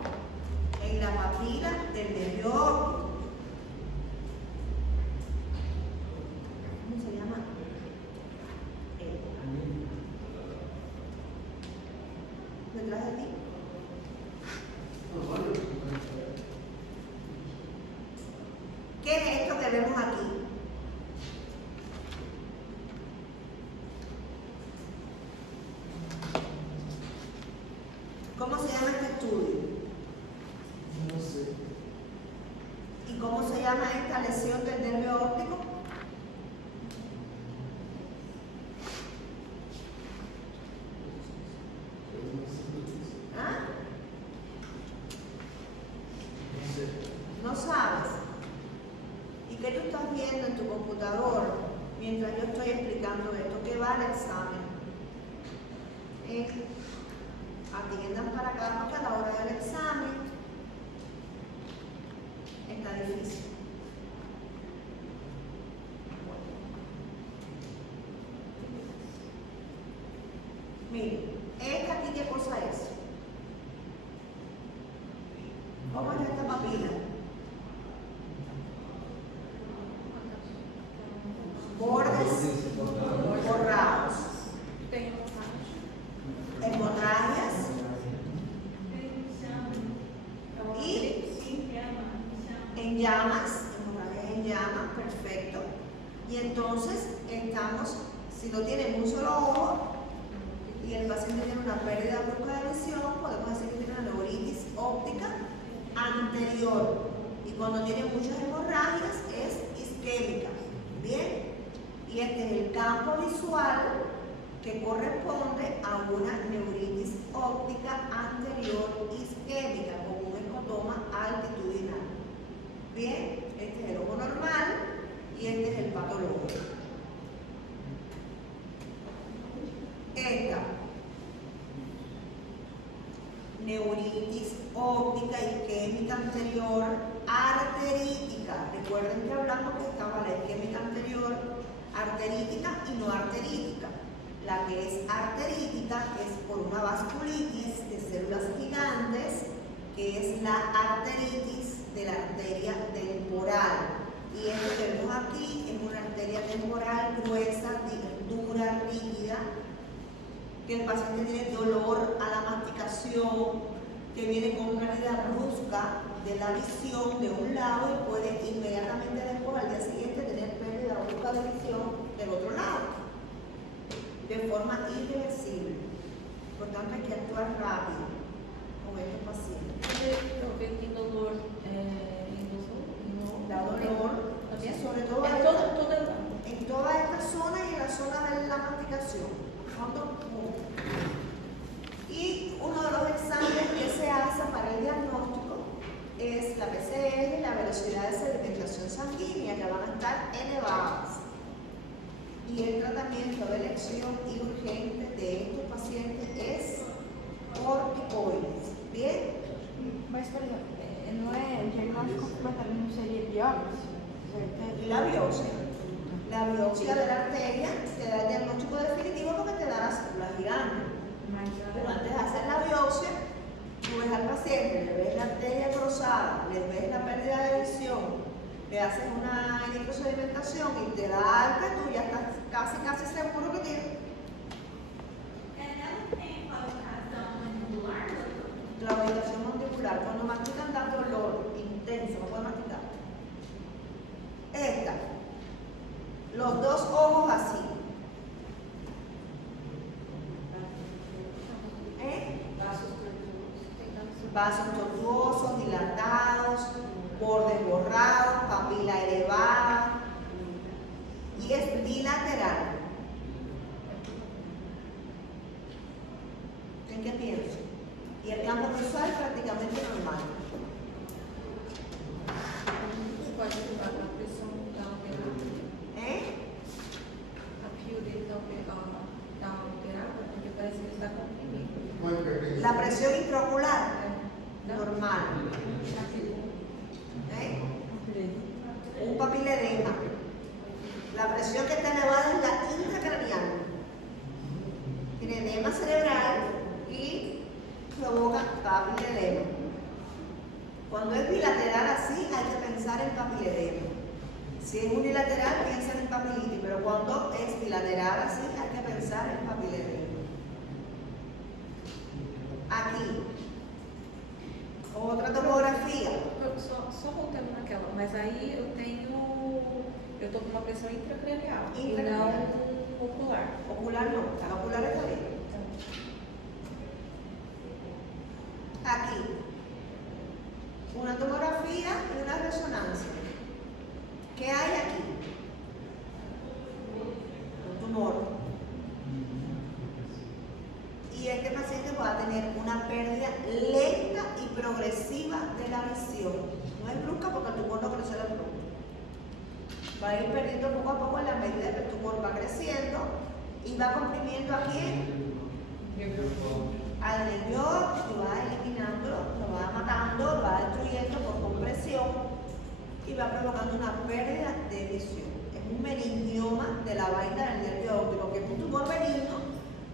en la papila del nervio óptico. ¿Cómo se llama? ¿Detrás de ti? ¿Qué es esto que vemos aquí? ¿Cómo se llama este estudio? No sé. ¿Y cómo se llama esta lesión del nervio óptico? ¿Ah? ¿No sabes? ¿Y qué tú estás viendo en tu computador mientras yo estoy explicando esto? ¿Qué va al examen? Atiendan llamas, hemorragias en llamas, perfecto. Y entonces si lo tiene en un solo ojo y el paciente tiene una pérdida brusca de visión, podemos decir que tiene una neuritis óptica anterior. Y cuando tiene muchas hemorragias es isquémica. Bien, y este es el campo visual que corresponde a una neuritis óptica anterior isquémica con un escotoma altitudinal. Bien, este es el ojo normal y este es el patológico. Esta neuritis óptica isquémica anterior arterítica. Recuerden que hablamos que estaba la isquémica anterior arterítica y no arterítica. La que es arterítica es por una vasculitis de células gigantes, que es la arteritis de la arteria temporal. Y esto que vemos aquí es una arteria temporal gruesa, dura, rígida, que el paciente tiene dolor a la masticación, que viene con pérdida brusca de la visión de un lado y puede inmediatamente después, al día siguiente, tener pérdida brusca de visión del otro lado, de forma irreversible. Por tanto, hay que actuar rápido con estos pacientes. Tem dolor no Da dolor, también. sobre todo en toda esta zona y en la zona de la masticación. Y uno de los exámenes que se hace para el diagnóstico es la PCR y la velocidad de sedimentación sanguínea, que van a estar elevadas. Y el tratamiento de elección y urgente de estos pacientes es corticoides. ¿Bien? Mas, por exemplo, não é o diagnóstico complementar, não seria biópsia? Y la biopsia. La biopsia de la arteria te da el diagnóstico definitivo porque te da las células gigantes. Pero antes de hacer la biopsia, tú ves al paciente, le ves la arteria cruzada, le ves la pérdida de visión, le haces una electrosedimentación y te da alta, tú ya estás casi seguro que tienes. Ela tem colocação mandibular? Claudicación mandibular, cuando mastican da dolor intenso, no puede masticar. Esta, los dos ojos así. Vasos tortuosos, dilatados, bordes borrados, papila elevada. Y es bilateral. ¿En qué pienso? Y el campo visual prácticamente normal. Pode levar a pressão da alterada. A fio dele está alterada, porque parece que ele está comprimido. Não é hipertensão. La presión intraocular, normal. Un papiledema. La presión que está elevada es la intracranial. Tiene edema cerebral y provoca papiledema. Cuando es bilateral así, hay que pensar en papiledema. Si es unilateral, piensa en papilitis, pero cuando es bilateral así, hay que pensar en papiledema. Aquí, outra tomografia. Só voltando naquela, mas aí eu tô com uma pressão intracranial e Intracranial. não ocular. Ocular no, la ocular está bien. Aquí, una tomografía y una resonancia. ¿Qué hay aquí? Un tumor. Y este paciente va a tener una pérdida lenta y progresiva de la visión. No es brusca porque el tumor no crece de pronto. Va a ir perdiendo poco a poco en la medida que el tumor va creciendo y va comprimiendo a quién? Al nervio óptico, y va eliminándolo, lo va matando, lo va destruyendo por compresión y va provocando una pérdida de visión. Es un meningioma de la vaina del nervio óptico, que es un tumor benigno,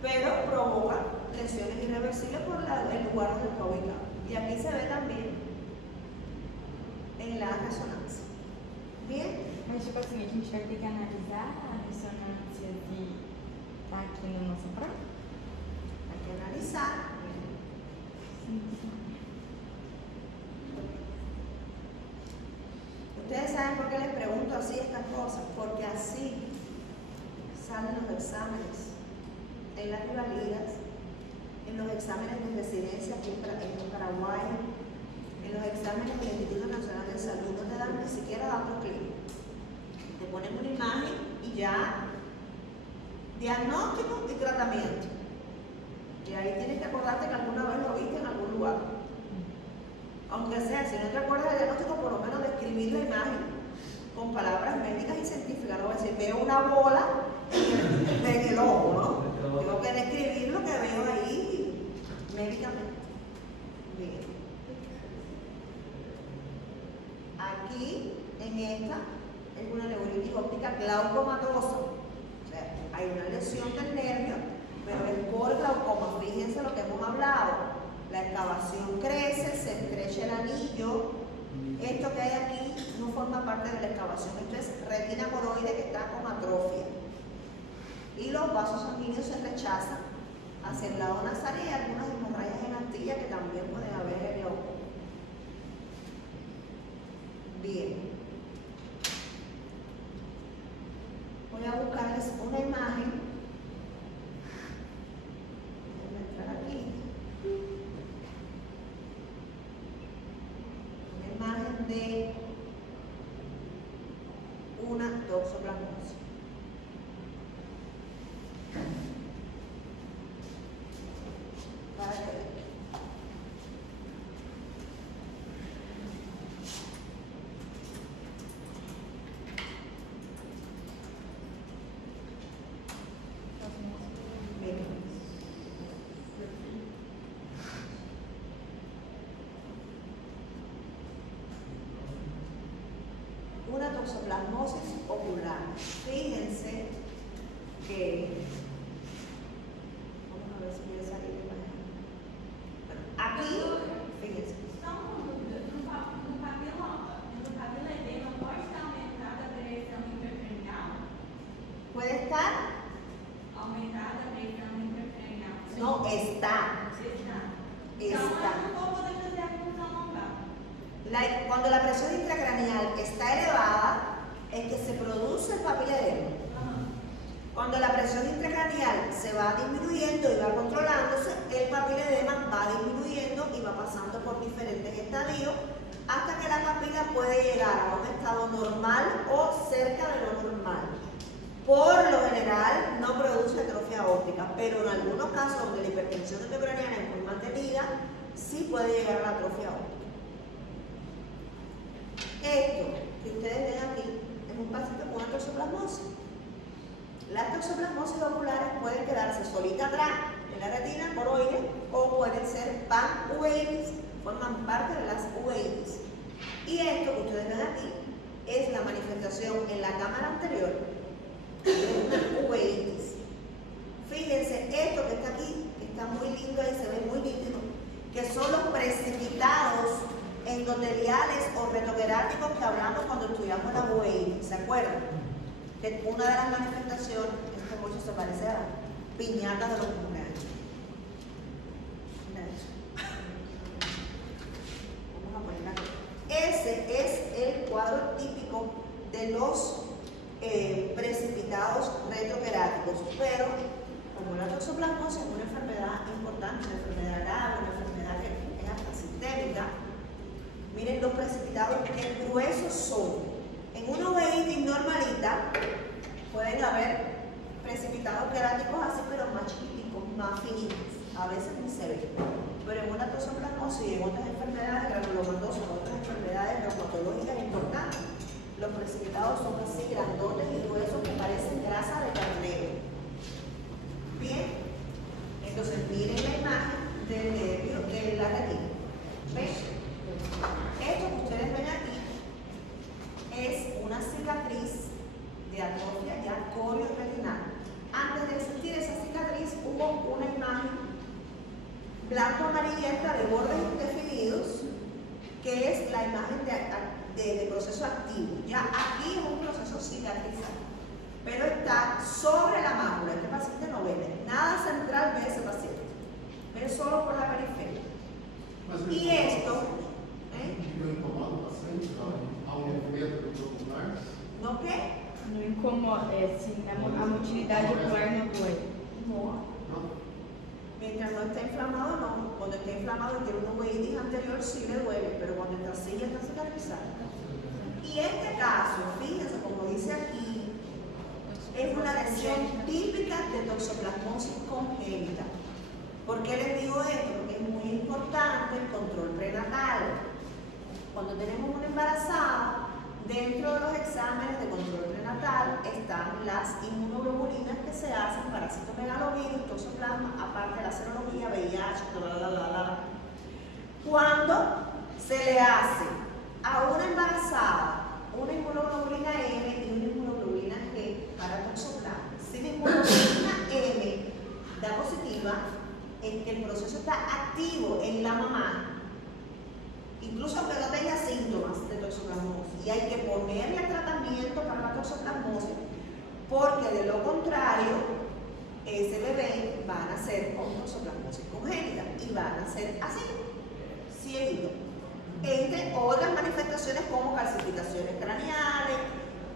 pero provoca lesiones irreversibles por el lugar donde está ubicado. Y aquí se ve también en la resonancia. Bien. Mas, tipo assim, a gente vai ter que analisar a ressonância de tá aqui na nossa prova? Hay que analizar. cosas, porque así salen los exámenes en las rivalidas, en los exámenes de residencia aquí en Paraguay, en los exámenes del Instituto Nacional de Salud, no te dan ni siquiera datos clínicos. Te ponen una imagen y ya, diagnóstico y tratamiento. Y ahí tienes que acordarte que alguna vez lo viste en algún lugar. Aunque sea, si no te acuerdas del diagnóstico, por lo menos describir la imagen con palabras médicas y científicas. No voy a decir, veo una bola en el ojo, ¿no? Tengo que describir lo que veo ahí médicamente. Bien. Aquí, en esta, es una neuritis óptica glaucomatosa. O sea, hay una lesión del nervio, pero es por glaucoma. Fíjense lo que hemos hablado. La excavación crece, se estrecha el anillo. Esto que hay aquí no forma parte de la excavación. Esto es retina coroide que está con atrofia. Y los vasos sanguíneos se rechazan hacia el lado nasal y algunas hemorragias en astilla que también pueden haber en el glaucoma. Bien. Voy a buscarles una imagen. Voy a entrar aquí. Una imagen de una toxoplasmosis. Para que vean. Una toxoplasmosis ocular. Fíjense que, vamos a ver si puede salir de imagen. Bueno, aquí, fíjense. Só uma dúvida, no papel edema pode estar aumentada a pressão intracranial? Puede estar, Aumentada a pressão intracranial? no está. Está. Está. Então, eu não vou poder fazer a punção lombar. Cuando la presión intracraneal está elevada, es que se produce el papiledema. Cuando la presión intracraneal se va disminuyendo y va controlándose, el papiledema va disminuyendo y va pasando por diferentes estadios hasta que la papila puede llegar a un estado normal o cerca de lo normal. Por lo general no produce atrofia óptica, pero en algunos casos donde la hipertensión endocraniana es muy mantenida, sí puede llegar a la atrofia óptica. Esto que ustedes ven aquí es un paciente con una toxoplasmosis. Las toxoplasmosis oculares pueden quedarse solitas atrás en la retina coroide o pueden ser panuveitis, forman parte de las uveitis. Y esto que ustedes ven aquí es la manifestación en la cámara anterior de una uveitis. Fíjense, esto que está aquí, que está muy lindo y se ve muy nítido, que son los precipitados endoteliales o retoqueráticos que hablamos cuando estudiamos la uveitis, ¿se acuerdan? Que una de las manifestaciones, esto mucho se parece a piñatas de los cumpleaños. Mira eso. Vamos a poner aquí. Ese es el cuadro típico de los precipitados retroqueráticos, pero como la toxoplasmosis es una enfermedad importante, una enfermedad grave, una enfermedad que es hasta sistémica, miren los precipitados que gruesos son. En una uveitis normalita pueden haber precipitados queráticos así, pero más chiquiticos, más finitos, a veces ni se ven. Pero en una toxoplasmosis y en otras enfermedades granulomatosas, otras enfermedades reumatológicas importantes, los precipitados son así grandotes y gruesos que parecen grasa de carnero. Bien, entonces miren la imagen del nervio de la retina. ¿Ven? Esto que ustedes ven aquí es una cicatriz de atrofia ya corioretinal. Antes de existir esa cicatriz hubo una imagen blanco-amarillenta de bordes indefinidos, que es la imagen de proceso activo. Ya aquí es un proceso cicatrizal, pero está sobre la mácula. Este paciente no ve nada central de ese paciente, ve solo por la periferia. Y esto, Fica incomodado o paciente ao movimento do ocular? ¿no qué? Não incomoda, assim, a motilidade ocular não dói. No. Mientras no está inflamado, no. Cuando está inflamado y tiene una uveitis anterior, sí le duele, pero cuando está así ya está cicatrizado. Y este caso, fíjense, como dice aquí, es una lesión típica de toxoplasmosis congénita. ¿Por qué les digo esto? Porque es muy importante el control prenatal. Cuando tenemos una embarazada, dentro de los exámenes de control prenatal están las inmunoglobulinas que se hacen para citomegalovirus, toxoplasma, aparte de la serología, VIH, bla, bla, bla, bla. Cuando se le hace a una embarazada una inmunoglobulina M y una inmunoglobulina G para toxoplasma, si la inmunoglobulina M da positiva, es que el proceso está activo en la mamá, incluso aunque no tenga síntomas de toxoplasmosis, y hay que ponerle tratamiento para la toxoplasmosis, porque de lo contrario, ese bebé va a nacer con toxoplasmosis congénita y va a nacer así, cieguito, entre otras manifestaciones como calcificaciones craneales,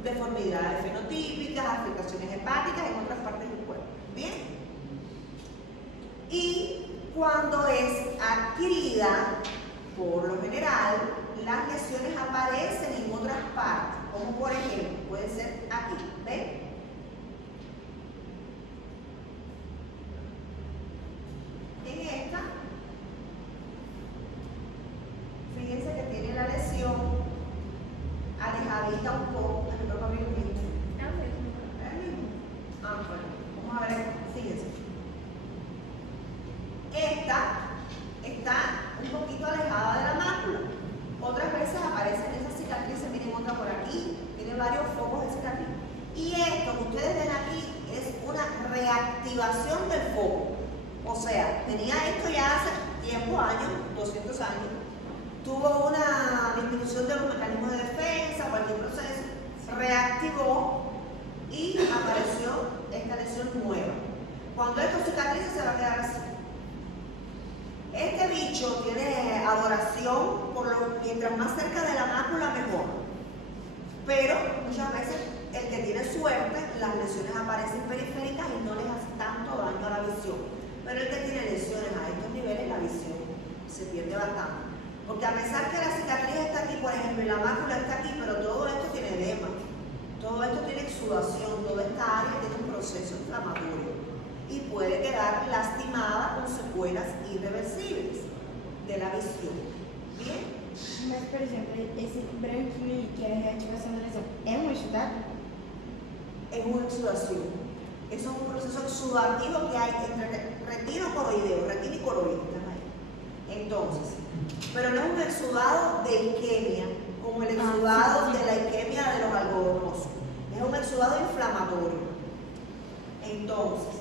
deformidades fenotípicas, afectaciones hepáticas en otras partes del cuerpo. ¿Bien? Y cuando es adquirida, por lo general, las lesiones aparecen en otras partes, como por ejemplo, puede ser aquí, ¿ven? En esta, fíjense que tiene la lesión alejadita un poco, no lo mismo. ¿Es el mismo? Ah, bueno, vamos a ver, fíjense. Esta está un poquito alejada de la mácula. Otras veces aparecen esas cicatrices, miren otra por aquí, tiene varios focos de cicatriz. Y esto que ustedes ven aquí es una reactivación del foco. O sea, tenía esto ya hace tiempo, años, 200 años. Tuvo una disminución de los mecanismos de defensa, cualquier proceso, reactivó y apareció esta lesión nueva. Cuando esto cicatriza se va a quedar así. Este bicho tiene adoración, mientras más cerca de la mácula mejor. Pero muchas veces el que tiene suerte, las lesiones aparecen periféricas y no les hace tanto daño a la visión. Pero el que tiene lesiones a estos niveles, la visión se pierde bastante. Porque a pesar que la cicatriz está aquí, por ejemplo, y la mácula está aquí, pero todo esto tiene edema, todo esto tiene exudación, toda esta área tiene un proceso inflamatorio y puede quedar lastimada con secuelas irreversibles de la visión. ¿Bien? Mas, por exemplo, esse branquinho aí, que é a reativação da lesão, é um exudado? Es una exudación. Eso es un proceso exudativo que hay entre retino coroideo, retina y coroide. ¿Están ahí? Entonces, pero no es un exudado de isquemia, como el exudado de la isquemia de los algodonosos. Es un exudado inflamatorio. Entonces,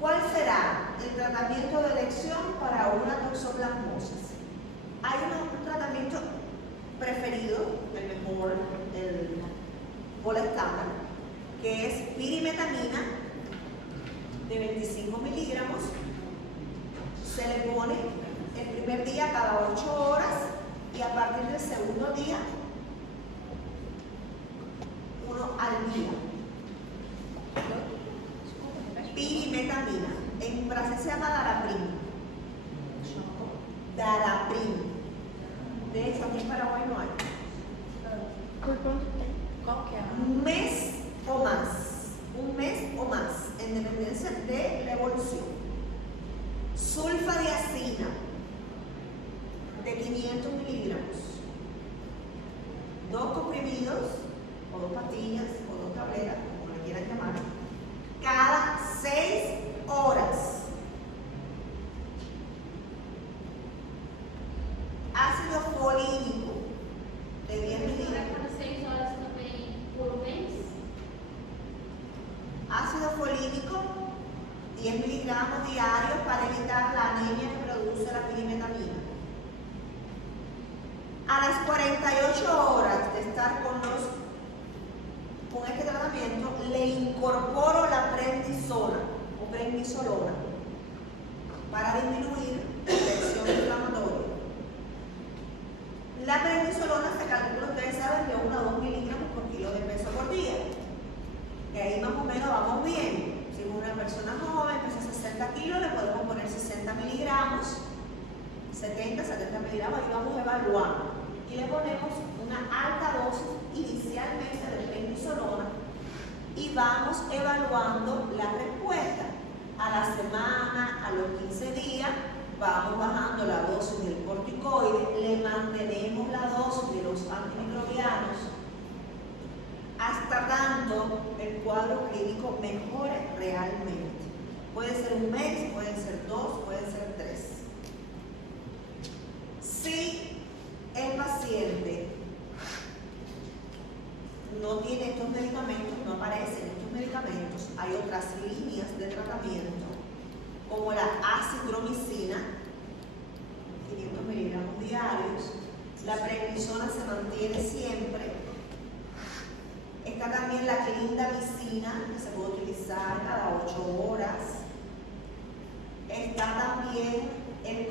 ¿cuál será el tratamiento de elección para una toxoplasmosis? Hay un tratamiento preferido, el mejor, el gold estándar, que es pirimetamina de 25 miligramos. Se le pone el primer día cada 8 horas y a partir del segundo día, uno al día. Pirimetamina. En Brasil se llama Daraprim. Daraprim. De hecho, aquí en Paraguay no hay. Por quanto tempo? Qual que é? Un mes o más. Un mes o más, en dependencia de la evolución. Sulfadiazina de 500 miligramos. 2 comprimidos, o 2 pastillas, o 2 tabletas, como le quieran llamar, cada 6 horas. Ácido folínico de 10 miligramos. Cada 6 horas também por mês? Ácido folínico, 10 miligramos diarios para evitar la anemia que produce la pirimetamina. A las 48 horas de estar con este tratamiento, le incorporo la prednisona o prednisolona para disminuir la infección inflamatoria. La prednisolona se calcula, ustedes saben, de 1 a 2 miligramos por kilo de peso por día. ahí más o menos vamos bien. Si es una persona joven, pesa 60 kilos, le podemos poner 60 miligramos, 70 miligramos, y vamos evaluando. Y le ponemos una alta dosis inicialmente de prednisolona y vamos evaluando la respuesta. A la semana, a los 15 días, vamos bajando la dosis del corticoide, le mantenemos la dosis de los antimicrobianos hasta tanto el cuadro clínico mejore realmente. Puede ser un mes, pueden ser 2, pueden ser 3. Si el paciente no tiene estos medicamentos, no aparecen estos medicamentos, hay otras líneas de tratamiento, como la acitromicina, 500 miligramos diarios, la prednisona se mantiene siempre, está también la clindamicina, que se puede utilizar cada 8 horas, está también el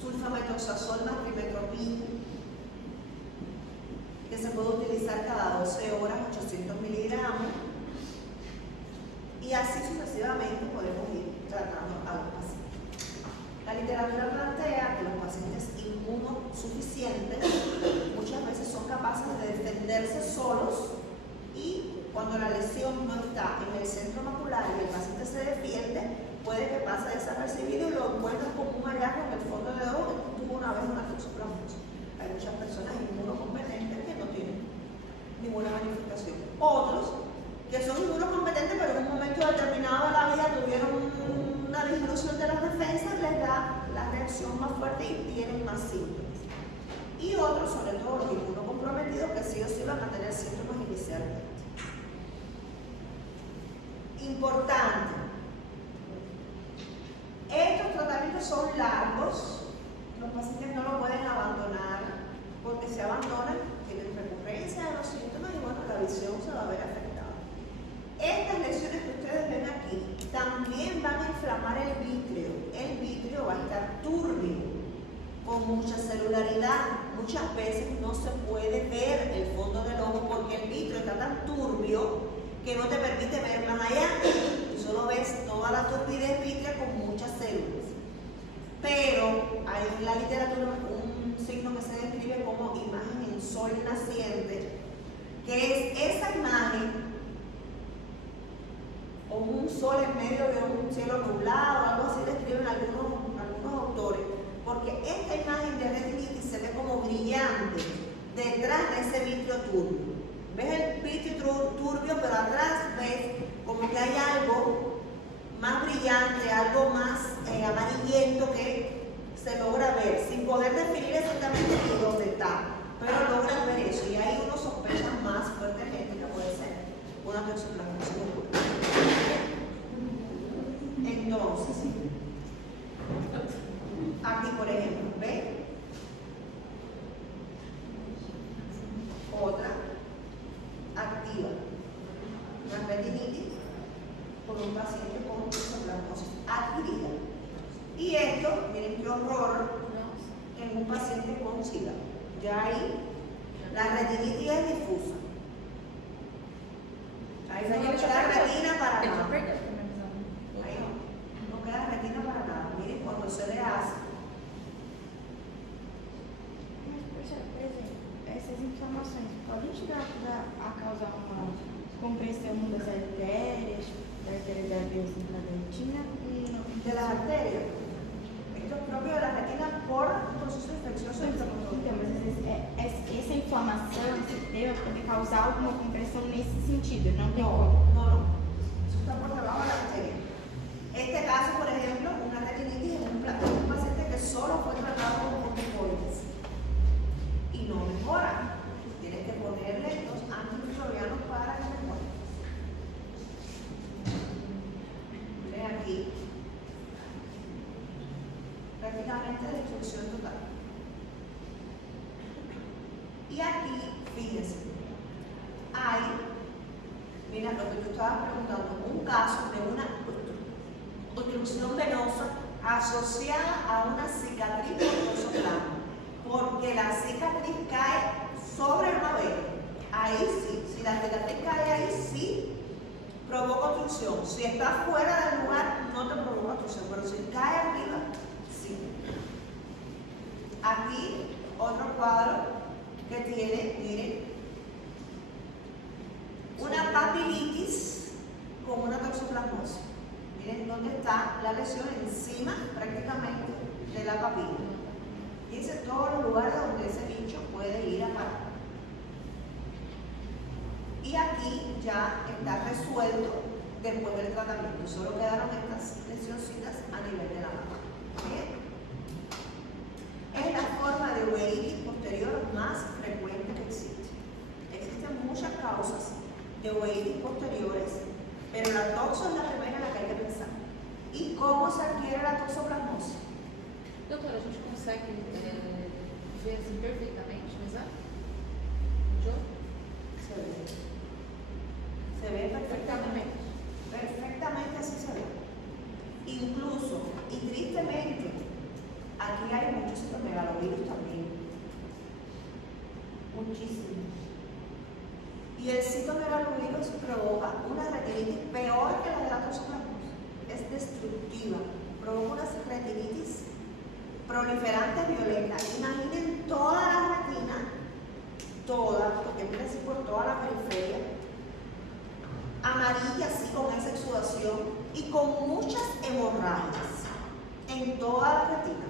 sulfamethoxazol más trimethoprim, que se puede utilizar cada 12 horas, 800 miligramos, y así sucesivamente podemos ir tratando a los pacientes. La literatura plantea que los pacientes inmunosuficientes muchas veces son capaces de defenderse solos, y cuando la lesión no está en el centro macular y el paciente se defiende, puede que pase desapercibido y lo encuentras como un hallazgo en el fondo de ojo que tuvo una vez una toxoplasmosis. Hay muchas personas inmunocompetentes que no tienen ninguna manifestación. Otros que son inmunocompetentes, pero en un momento determinado de la vida tuvieron una disminución de las defensas, les da la reacción más fuerte y tienen más síntomas. Y otros, sobre todo los inmunocomprometidos, que sí o sí van a tener síntomas inicialmente. Importante. Estos tratamientos son largos, los pacientes no lo pueden abandonar, porque si abandonan, tienen recurrencia de los síntomas y bueno, la visión se va a ver afectada. Estas lesiones que ustedes ven aquí también van a inflamar el vítreo. El vítreo va a estar turbio, con mucha celularidad. Muchas veces no se puede ver el fondo del ojo porque el vítreo está tan turbio que no te permite ver más allá y solo ves toda la turbidez vítrea con muchas células. Pero hay en la literatura un signo que se describe como imagen en sol naciente, que es esa imagen o un sol en medio de un cielo nublado, algo así describen algunos autores, porque esta imagen de retinitis se ve como brillante detrás de ese vítreo turbio. Ves el vítreo turbio, pero atrás ves como que hay algo más brillante, algo más amarillento que se logra ver, sin poder definir exactamente dónde está, pero logran ver eso, y ahí uno sospecha más fuertemente que puede ser una toxoplasmosis. Entonces, aquí por ejemplo, ¿ven? Otra activa, una retinitis por un paciente con toxoplasmosis adquirida. Y esto, miren qué horror, en un paciente con SIDA. Ya ahí la retinitis es difusa. Ahí no queda retina para nada. Ahí no queda retina para nada. Miren, cuando se le hace. Essas inflamações podem chegar a causar uma compressão das artérias da veia retina? De las arterias. Esto es propio de la retina por proceso infeccioso inflamatorio. Então, mas às vezes essa inflamação, esse edema, pode causar alguma compressão nesse sentido, não tem como. No. Eso está por debajo de la arteria. Este caso, por ejemplo, una retinitis en un paciente que solo fue tratado con corticoides y no mejora. Tienes que ponerle los antimicrobianos para que mejore. Ven aquí. Prácticamente destrucción total. Y aquí, fíjense, hay, mira lo que tú estabas preguntando, un caso de una obstrucción venosa asociada a una cicatriz por toxoplasma, porque la cicatriz cae sobre una vena. ahí sí, si la cicatriz cae ahí sí provoca obstrucción. Si está fuera del lugar no te provoca obstrucción, pero si cae arriba, sí. Aquí otro cuadro que tiene, miren, una papilitis con una toxoplasmosis. Miren dónde está la lesión, encima prácticamente de la papila. Dice todos los lugares donde ese bicho puede ir a parar. Y aquí ya está resuelto después del tratamiento. Solo quedaron estas lesioncitas a nivel de la mano. ¿Bien? Es la forma de uveitis posterior más frecuente que existe. Existen muchas causas de uveitis posteriores, pero la toxo es la primera en la que hay que pensar. ¿Y cómo se adquiere la toxoplasmosis? Doutora, a gente consegue ver assim perfeitamente no exame? Yo? Se ve perfectamente. Perfectamente así se ve. Incluso, y tristemente, aquí hay muchos citomegalovirus también. Muchísimos. Y el citomegalovirus provoca una retinitis peor que la de la toxoplasmosis. Es destructiva. Provoca unas retinitis proliferantes violentas. Imaginen toda la retina, toda, porque mira así por toda la periferia, amarilla así con esa exudación y con muchas hemorragias en toda la retina.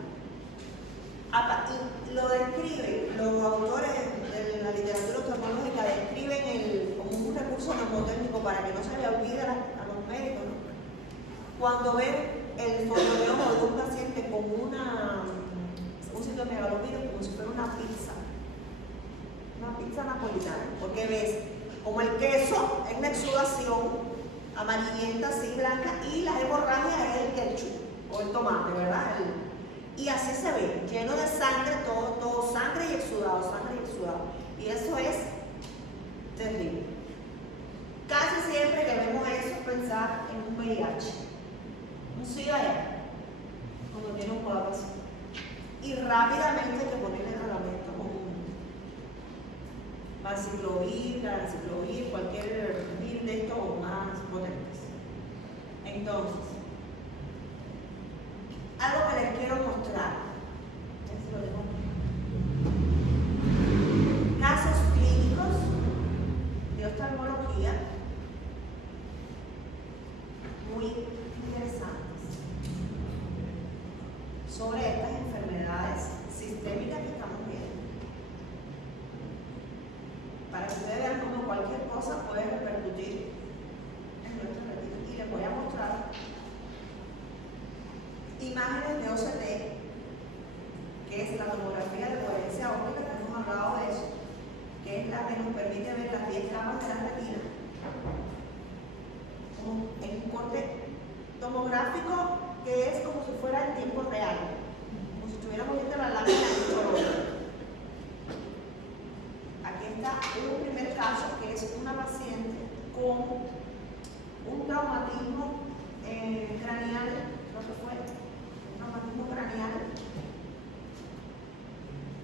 Y lo describen, los autores de la literatura oftalmológica describen como un recurso mnemotécnico para que no se le olvide a los médicos, ¿no? Cuando ven el fotoneoma de un paciente con un citomegalovirus como si fuera una pizza napolitana, porque ves como el queso es una exudación amarillenta, así blanca, y las hemorragias es el ketchup o el tomate, ¿verdad? Y así se ve, lleno de sangre, todo sangre y exudado. Y eso es terrible. Casi siempre que vemos eso, pensar en un VIH, un SIDA, cuando tiene un cuadro así. Y rápidamente hay que ponerle tratamiento común. Vanciclovir, cualquier vir de estos más potentes. Entonces, algo que les quiero mostrar. Casos clínicos de oftalmología muy interesantes sobre estas enfermedades sistémicas que estamos viendo, para que ustedes vean cómo cualquier cosa puede repercutir en nuestra retina. Y les voy a mostrar imágenes de OCT, que es la tomografía de coherencia óptica, que hemos hablado de eso, que es la que nos permite ver las 10 capas de la retina en un corte tomográfico que es como si fuera en tiempo real, como si estuviéramos viendo la lámina de un color. Aquí está un primer caso que es una paciente con un traumatismo craneal, creo que fue un traumatismo craneal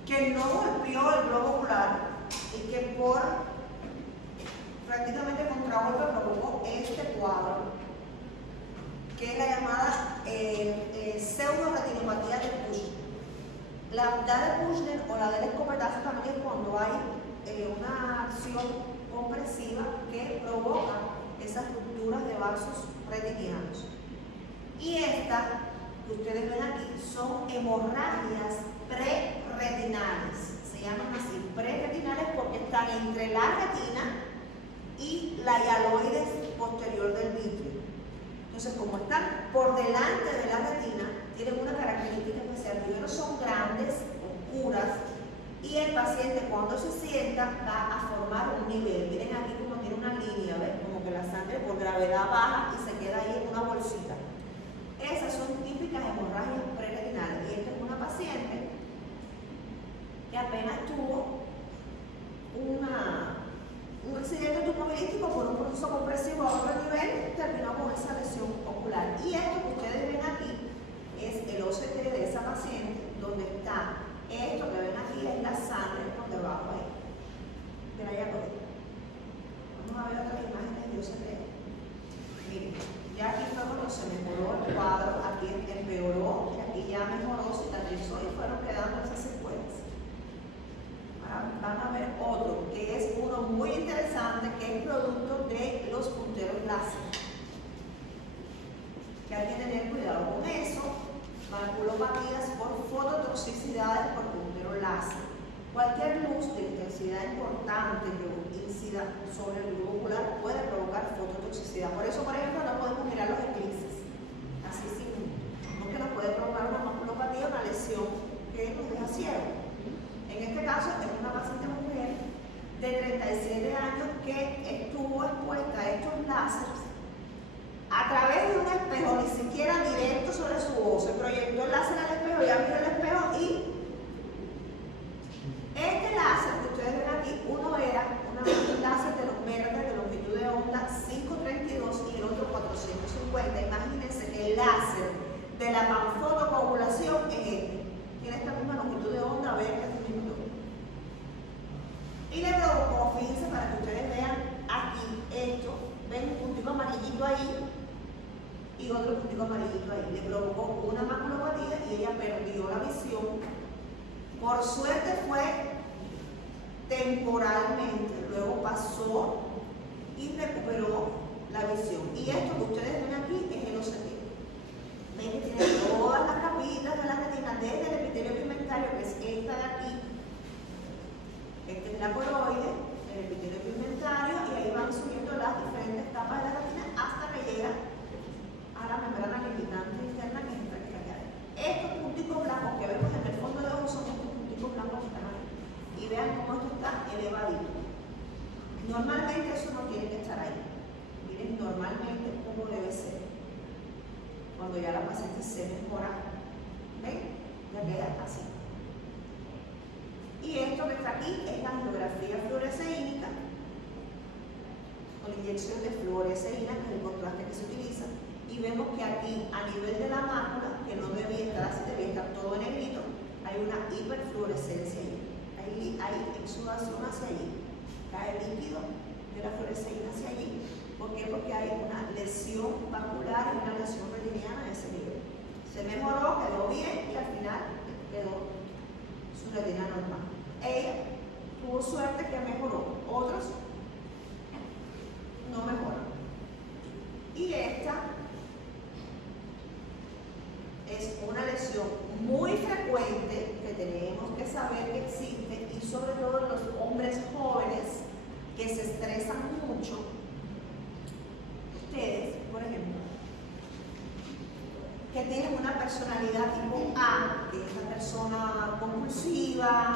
que no golpeó el globo ocular y que por prácticamente contragolpe provocó este cuadro, que es la llamada pseudoretinopatía de Kushner. La de Kushner o la del escopetazo también es cuando hay una acción compresiva que provoca esas rupturas de vasos retinianos. Y esta, que ustedes ven aquí, son hemorragias preretinales. Se llaman así, preretinales, porque están entre la retina y la hialoides posterior del vítreo. Entonces, como están por delante de la retina, tienen una característica especial. Primero son grandes, oscuras, y el paciente cuando se sienta va a formar un nivel. Miren aquí como tiene una línea, ¿ves? Como que la sangre por gravedad baja y se queda ahí en una bolsita. Esas son típicas hemorragias preretinales. Y esta es una paciente que apenas tuvo un accidente automovilístico por un proceso compresivo a otro nivel, terminó con esa lesión ocular. Y esto que ustedes ven aquí es el OCT de esa paciente, donde está esto que ven aquí, es la sangre por debajo ahí de la hialoide. cicatrizó y fueron quedando esas secuelas. Ahora van a ver otro, que es uno muy interesante, que es producto de los punteros láser. Que hay que tener cuidado con eso. Maculopatías por fototoxicidades por puntero láser. Cualquier luz de intensidad importante que incida sobre el globo ocular puede provocar fototoxicidad. Por eso, por ejemplo, no podemos mirar los eclipses así sin, porque nos puede provocar una maculopatía, una lesión que nos deja ciego. En este caso es una paciente mujer de 37 años que estuvo expuesta a estos láseres a través de un espejo, ni siquiera directo sobre su ojo. Se proyectó el láser al espejo, ya vio el espejo y este láser que ustedes ven aquí, uno era un láser de los verdes de longitud de onda 532 y el otro 450. Imagínense que el láser de la panfotocoagulación es este. Tiene esta misma longitud de onda verde. Y le provocó, fíjense para que ustedes vean aquí esto, ven un puntito amarillito ahí y otro puntito amarillito ahí. Le provocó una maculopatía y ella perdió la visión. Por suerte fue temporalmente, luego pasó y recuperó la visión. Y esto que ustedes ven aquí es el OCT. Ven que tiene todas las capitas de la retina, desde el epitelio pigmentario, que es esta de aquí. Esta es la coroide, el epitelio pigmentario, y ahí van subiendo las diferentes capas de la retina hasta que llega a la membrana limitante interna, que es esta que está aquí adentro. Estos punticos blancos que vemos en el fondo de ojo son estos punticos blancos que están ahí. Y vean cómo esto está elevadito. Normalmente eso no tiene que estar ahí. Miren normalmente cómo debe ser. Cuando ya la paciente se mejora, ¿ven? Ya queda así. Y esto que está aquí es la angiografía fluoresceínica con inyección de fluoresceína, que es el contraste que se utiliza. Y vemos que aquí, a nivel de la mácula, que no debía estar así, debía estar todo negrito, hay una hiperfluorescencia allí. Hay exudación hacia allí. Cae el líquido de la fluoresceína hacia allí. ¿Por qué? Porque hay una lesión macular y una lesión retiniana en ese nivel. Se mejoró, quedó bien y al final quedó su retina normal. Ella tuvo suerte que mejoró, otros no mejoran. Y esta es una lesión muy frecuente que tenemos que saber que existe, y sobre todo en los hombres jóvenes que se estresan mucho. Ustedes, por ejemplo, que tienen una personalidad tipo A, que es una persona compulsiva,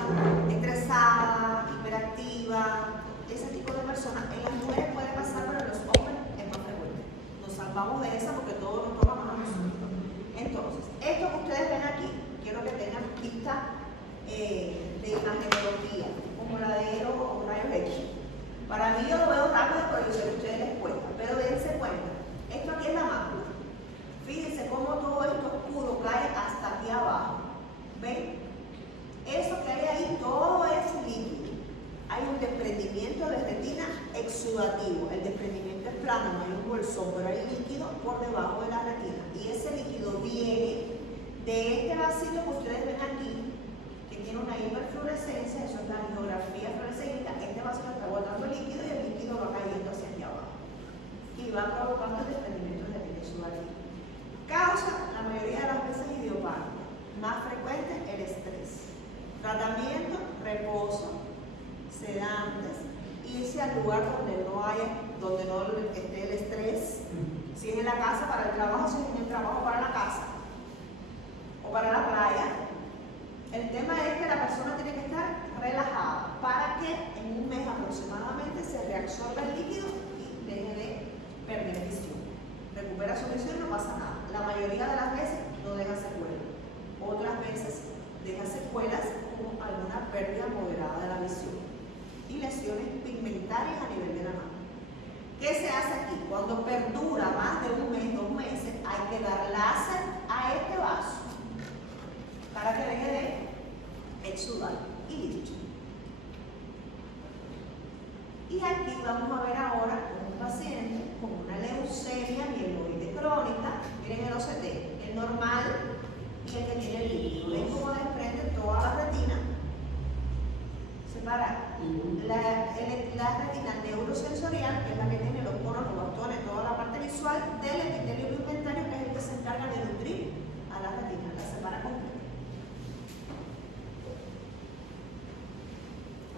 estresada, hiperactiva, ese tipo de personas, en las mujeres puede pasar, pero en los hombres es más frecuente. Nos salvamos de esa porque todo nos toca más a nosotros. Entonces, esto que ustedes ven aquí, quiero que tengan vista de imagenología, como la de rayos X. Para mí yo lo veo rápido, pero yo sé que a ustedes les cuesta, pero dense cuenta, esto aquí es la mácula. Fíjense cómo todo esto oscuro cae hasta aquí abajo. ¿Ven? Eso que hay ahí, todo es líquido. Hay un desprendimiento de retina exudativo. El desprendimiento es plano, no hay un bolsón, pero hay líquido por debajo de la retina. Y ese líquido viene de este vasito que ustedes ven aquí, que tiene una hiperfluorescencia, eso es la angiografía fluorescénica. Este vasito está botando líquido y el líquido va cayendo hacia aquí abajo. Y va provocando el desprendimiento de retina exudativo. Causa la mayoría de las veces idiopática, más frecuente el estrés. Tratamiento, reposo, sedantes, irse al lugar donde no esté el estrés, si es en la casa para el trabajo, si es en el trabajo para la casa o para la playa. El tema es que la persona tiene que estar relajada para que en un mes aproximadamente se reabsorba el líquido y deje de perder visión. Recupera su visión y no pasa nada. La mayoría de las veces no deja secuelas. Otras veces deja secuelas como alguna pérdida moderada de la visión y lesiones pigmentarias a nivel de la mano. ¿Qué se hace aquí? Cuando perdura más de un mes, 2 meses, hay que dar láser a este vaso para que deje de exudar y listo. Y aquí vamos a ver ahora un paciente con una leucemia mieloide crónica. Miren el OCT, el normal y el que tiene el líquido. ¿Ven cómo la retina neurosensorial, que es la que tiene los conos, los bastones, toda la parte visual del epitelio pigmentario, que es el que se encarga de nutrir a la retina, la separa completa.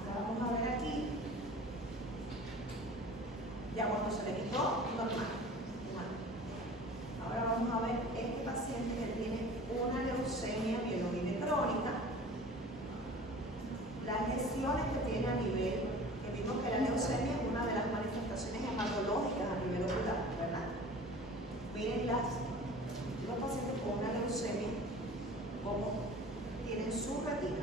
Ahora vamos a ver aquí, ya cuando se le quitó, normal. Ahora vamos a ver este paciente que tiene una leucemia mieloide crónica, las lesiones que tiene a nivel, que vimos que la leucemia es una de las manifestaciones hematológicas a nivel ocular, ¿verdad? Miren los pacientes con una leucemia, cómo tienen su retina.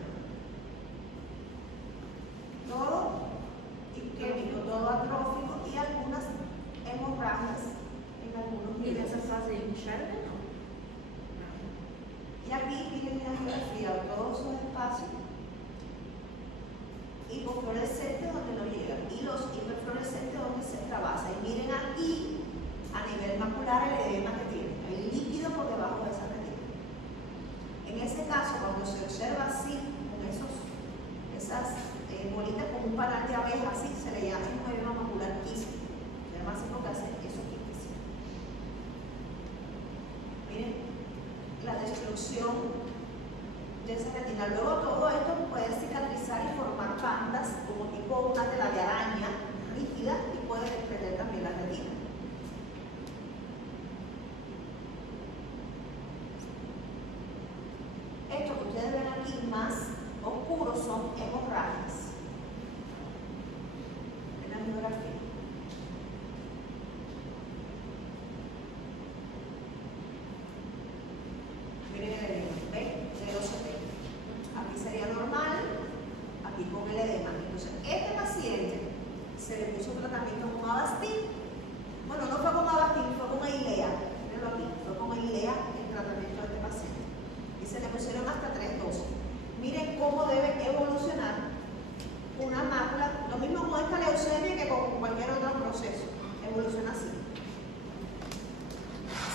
Todo isquémico, todo atrófico y algunas hemorragias en algunos E niveles. nessa fase aí enxerga não? Y aquí miren la geografía, todos esos espacios hipofluorescentes donde no llegan y los hiperfluorescentes donde se extravasa. Y miren aquí, a nivel macular, el edema que tiene, el líquido por debajo de esa retina. En ese caso, cuando se observa así, con esas bolitas como un panal de abeja, así se le llama un edema macular quístico. Además, es lo que hace eso quístico. Miren la destrucción de esa retina. Luego todo esto puede cicatrizar y formar bandas como tipo una tela de araña rígida y puede desprender también la retina. Esto que ustedes ven aquí más oscuro son hemorragias en la geografía. Miren el edema, ¿ven? De los 70. Aquí sería normal, aquí con el edema. Entonces, este paciente se le puso tratamiento con Avastin. Bueno, no fue con Avastin, fue con Eylea. Mírenlo aquí, fue con Eylea el tratamiento de este paciente. Y se le pusieron hasta 3 dosis. Miren cómo debe evolucionar una mácula, lo mismo con esta leucemia que con cualquier otro proceso. Evoluciona así.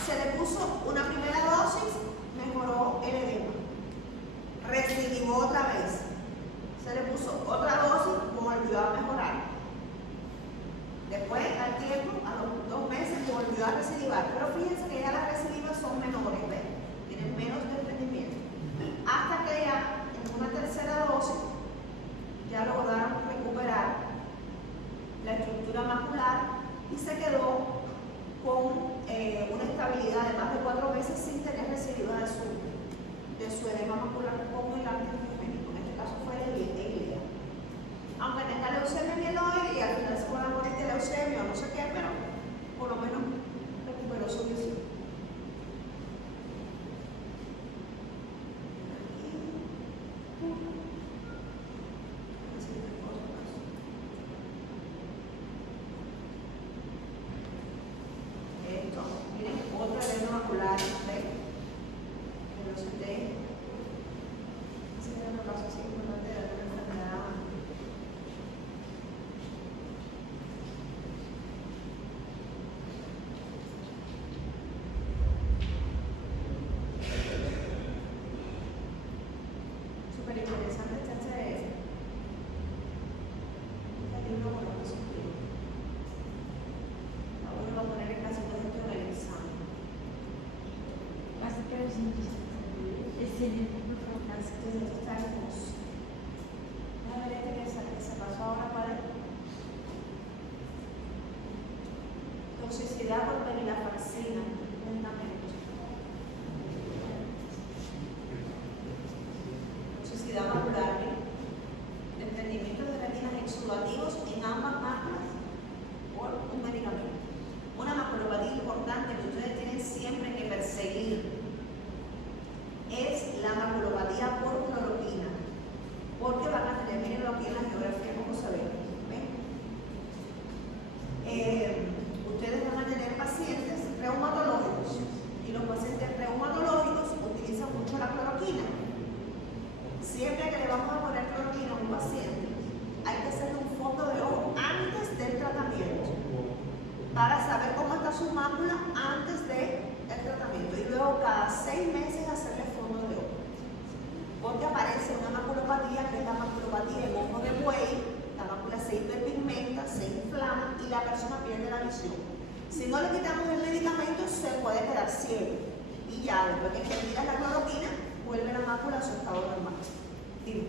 Se le puso una primera dosis, mejoró el edema. Recidivó otra vez. Se le puso otra dosis, volvió a mejorar. Después, al tiempo, a los 2 meses, volvió a recidivar. Pero fíjense que ya las recidivas son menores, ¿ven? Tienen menos desprendimiento. Hasta que ya, en una tercera dosis, ya lograron recuperar la estructura macular y se quedó con una estabilidad de más de 4 meses sin tener recidiva de su edema macular como el antiangiogénico. En este caso fue el Eylea. Aunque tenga leucemia mieloide y al final se van a morir de leucemia o no sé qué, pero por lo menos recuperó su visión. Esto, miren, otro edema macular, ¿ven? Que lo senté. Ese era un caso así importante de la enfermedad. Súper interesante este libro con lo que se escribe. Ahora voy a poner el caso de esto en el examen. Mas que a gente esse livro Así que esto está hermoso. A ver este que se pasó ahora para toxicidad por venlafaxina, lentamente. Toxicidad macular, desprendimiento de retinas exudativos en ambas máculas por un medicamento. Una maculopatía importante que ustedes tienen siempre que perseguir es la maculopatía por cloroquina, porque van a tener, miren aquí en la geografía cómo se ve, ¿ven? Ustedes van a tener pacientes reumatológicos y los pacientes reumatológicos utilizan mucho la cloroquina. Siempre que le vamos a poner cloroquina a un paciente, hay que hacerle un fondo de ojo antes del tratamiento para saber cómo está su mácula antes del tratamiento y luego cada 6 meses hacerle fondo de ojo, porque aparece una maculopatía que es la maculopatía en ojo de buey. La mácula se hiperpigmenta Si no le quitamos el medicamento, se puede quedar ciego. Y ya, después que se tira la cloroquina, vuelve la mácula a su estado normal. Dime.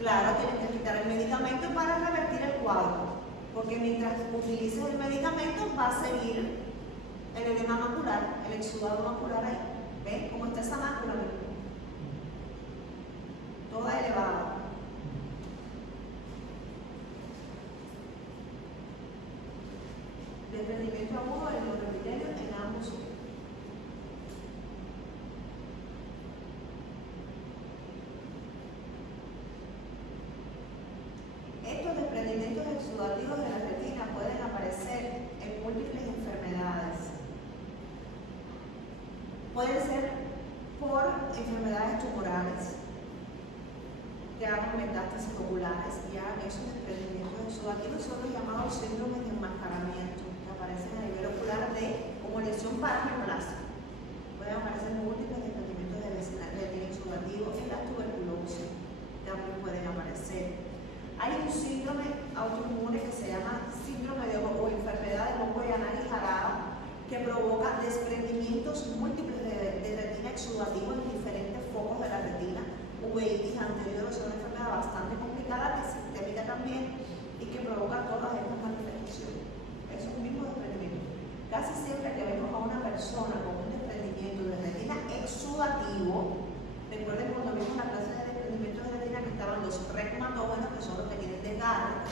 Claro, tienes que quitar el medicamento para revertir el cuadro. Porque mientras utilices el medicamento, va a seguir el edema macular, el exudado macular ahí. ¿Ven cómo está esa mácula? Toda elevada. Desprendimiento agudo en los epitelios en ambos ojos. Estos desprendimientos exudativos de la retina pueden aparecer en múltiples enfermedades. Pueden ser por enfermedades tumorales que hagan metástasis oculares y hagan esos desprendimientos exudativos, son los llamados síndromes de enmascaramiento, que aparecen a nivel ocular como lesión paraneoplásica. Pueden aparecer múltiples desprendimientos de retina exudativo en la tuberculosis, también pueden aparecer. Hay un síndrome autoinmune que se llama síndrome de o enfermedad de hongo llanar y jaraba, que provoca desprendimientos múltiples de retina exudativo en diferentes focos de la retina. Uveitis anterior es una enfermedad bastante complicada que se evita también y que provoca todas estas manifestaciones. Eso es un mismo desprendimiento. Casi siempre que vemos a una persona con un desprendimiento de retina exudativo, recuerden cuando vimos la clase de desprendimientos de retina que estaban los recmatógenos, que son los que tienen desgarre,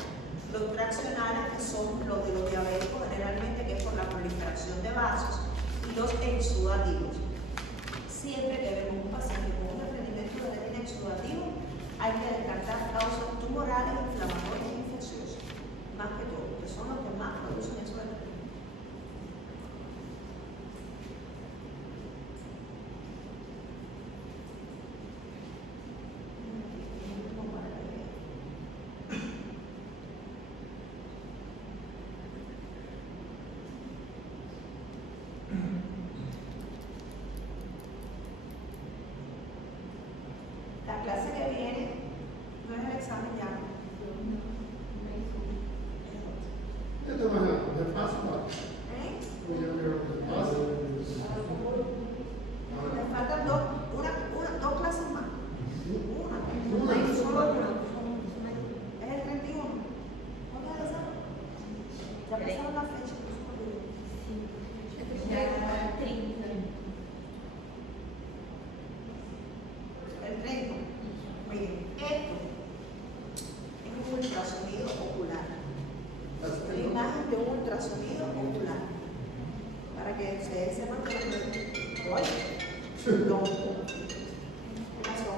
los traccionales, que son los de los diabéticos generalmente, que es por la proliferación de vasos, y los exudativos. Siempre que vemos un paciente con un desprendimiento de retina exudativo, hay que descartar causas tumorales, inflamatorias e infecciosas, más que todo, que son los que más producen exudativos. La clase que viene no es el examen ya. Esta mañana, de paso, ¿Eh? voy a ver de paso. Me faltan dos clases más. Una. Solo una. Es el 31. ¿Cuándo es el examen? Ya pasaron la fecha. El 30. Miren, esto es un ultrasonido ocular. La imagen de un ultrasonido ocular. Para que ustedes sepan que no. ¿Qué pasó?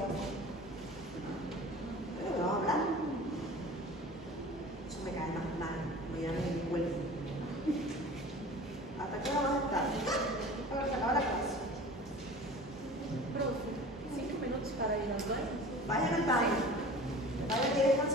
Pero te vas a hablar. Eso me cae más mal. Voy a ver mi cuerpo. ¿Hasta qué hora vas a estar? Para que se acaba la clase. Profe, 5 minutos para ir aos banhos? Vayan al baño. Vayan a descansar.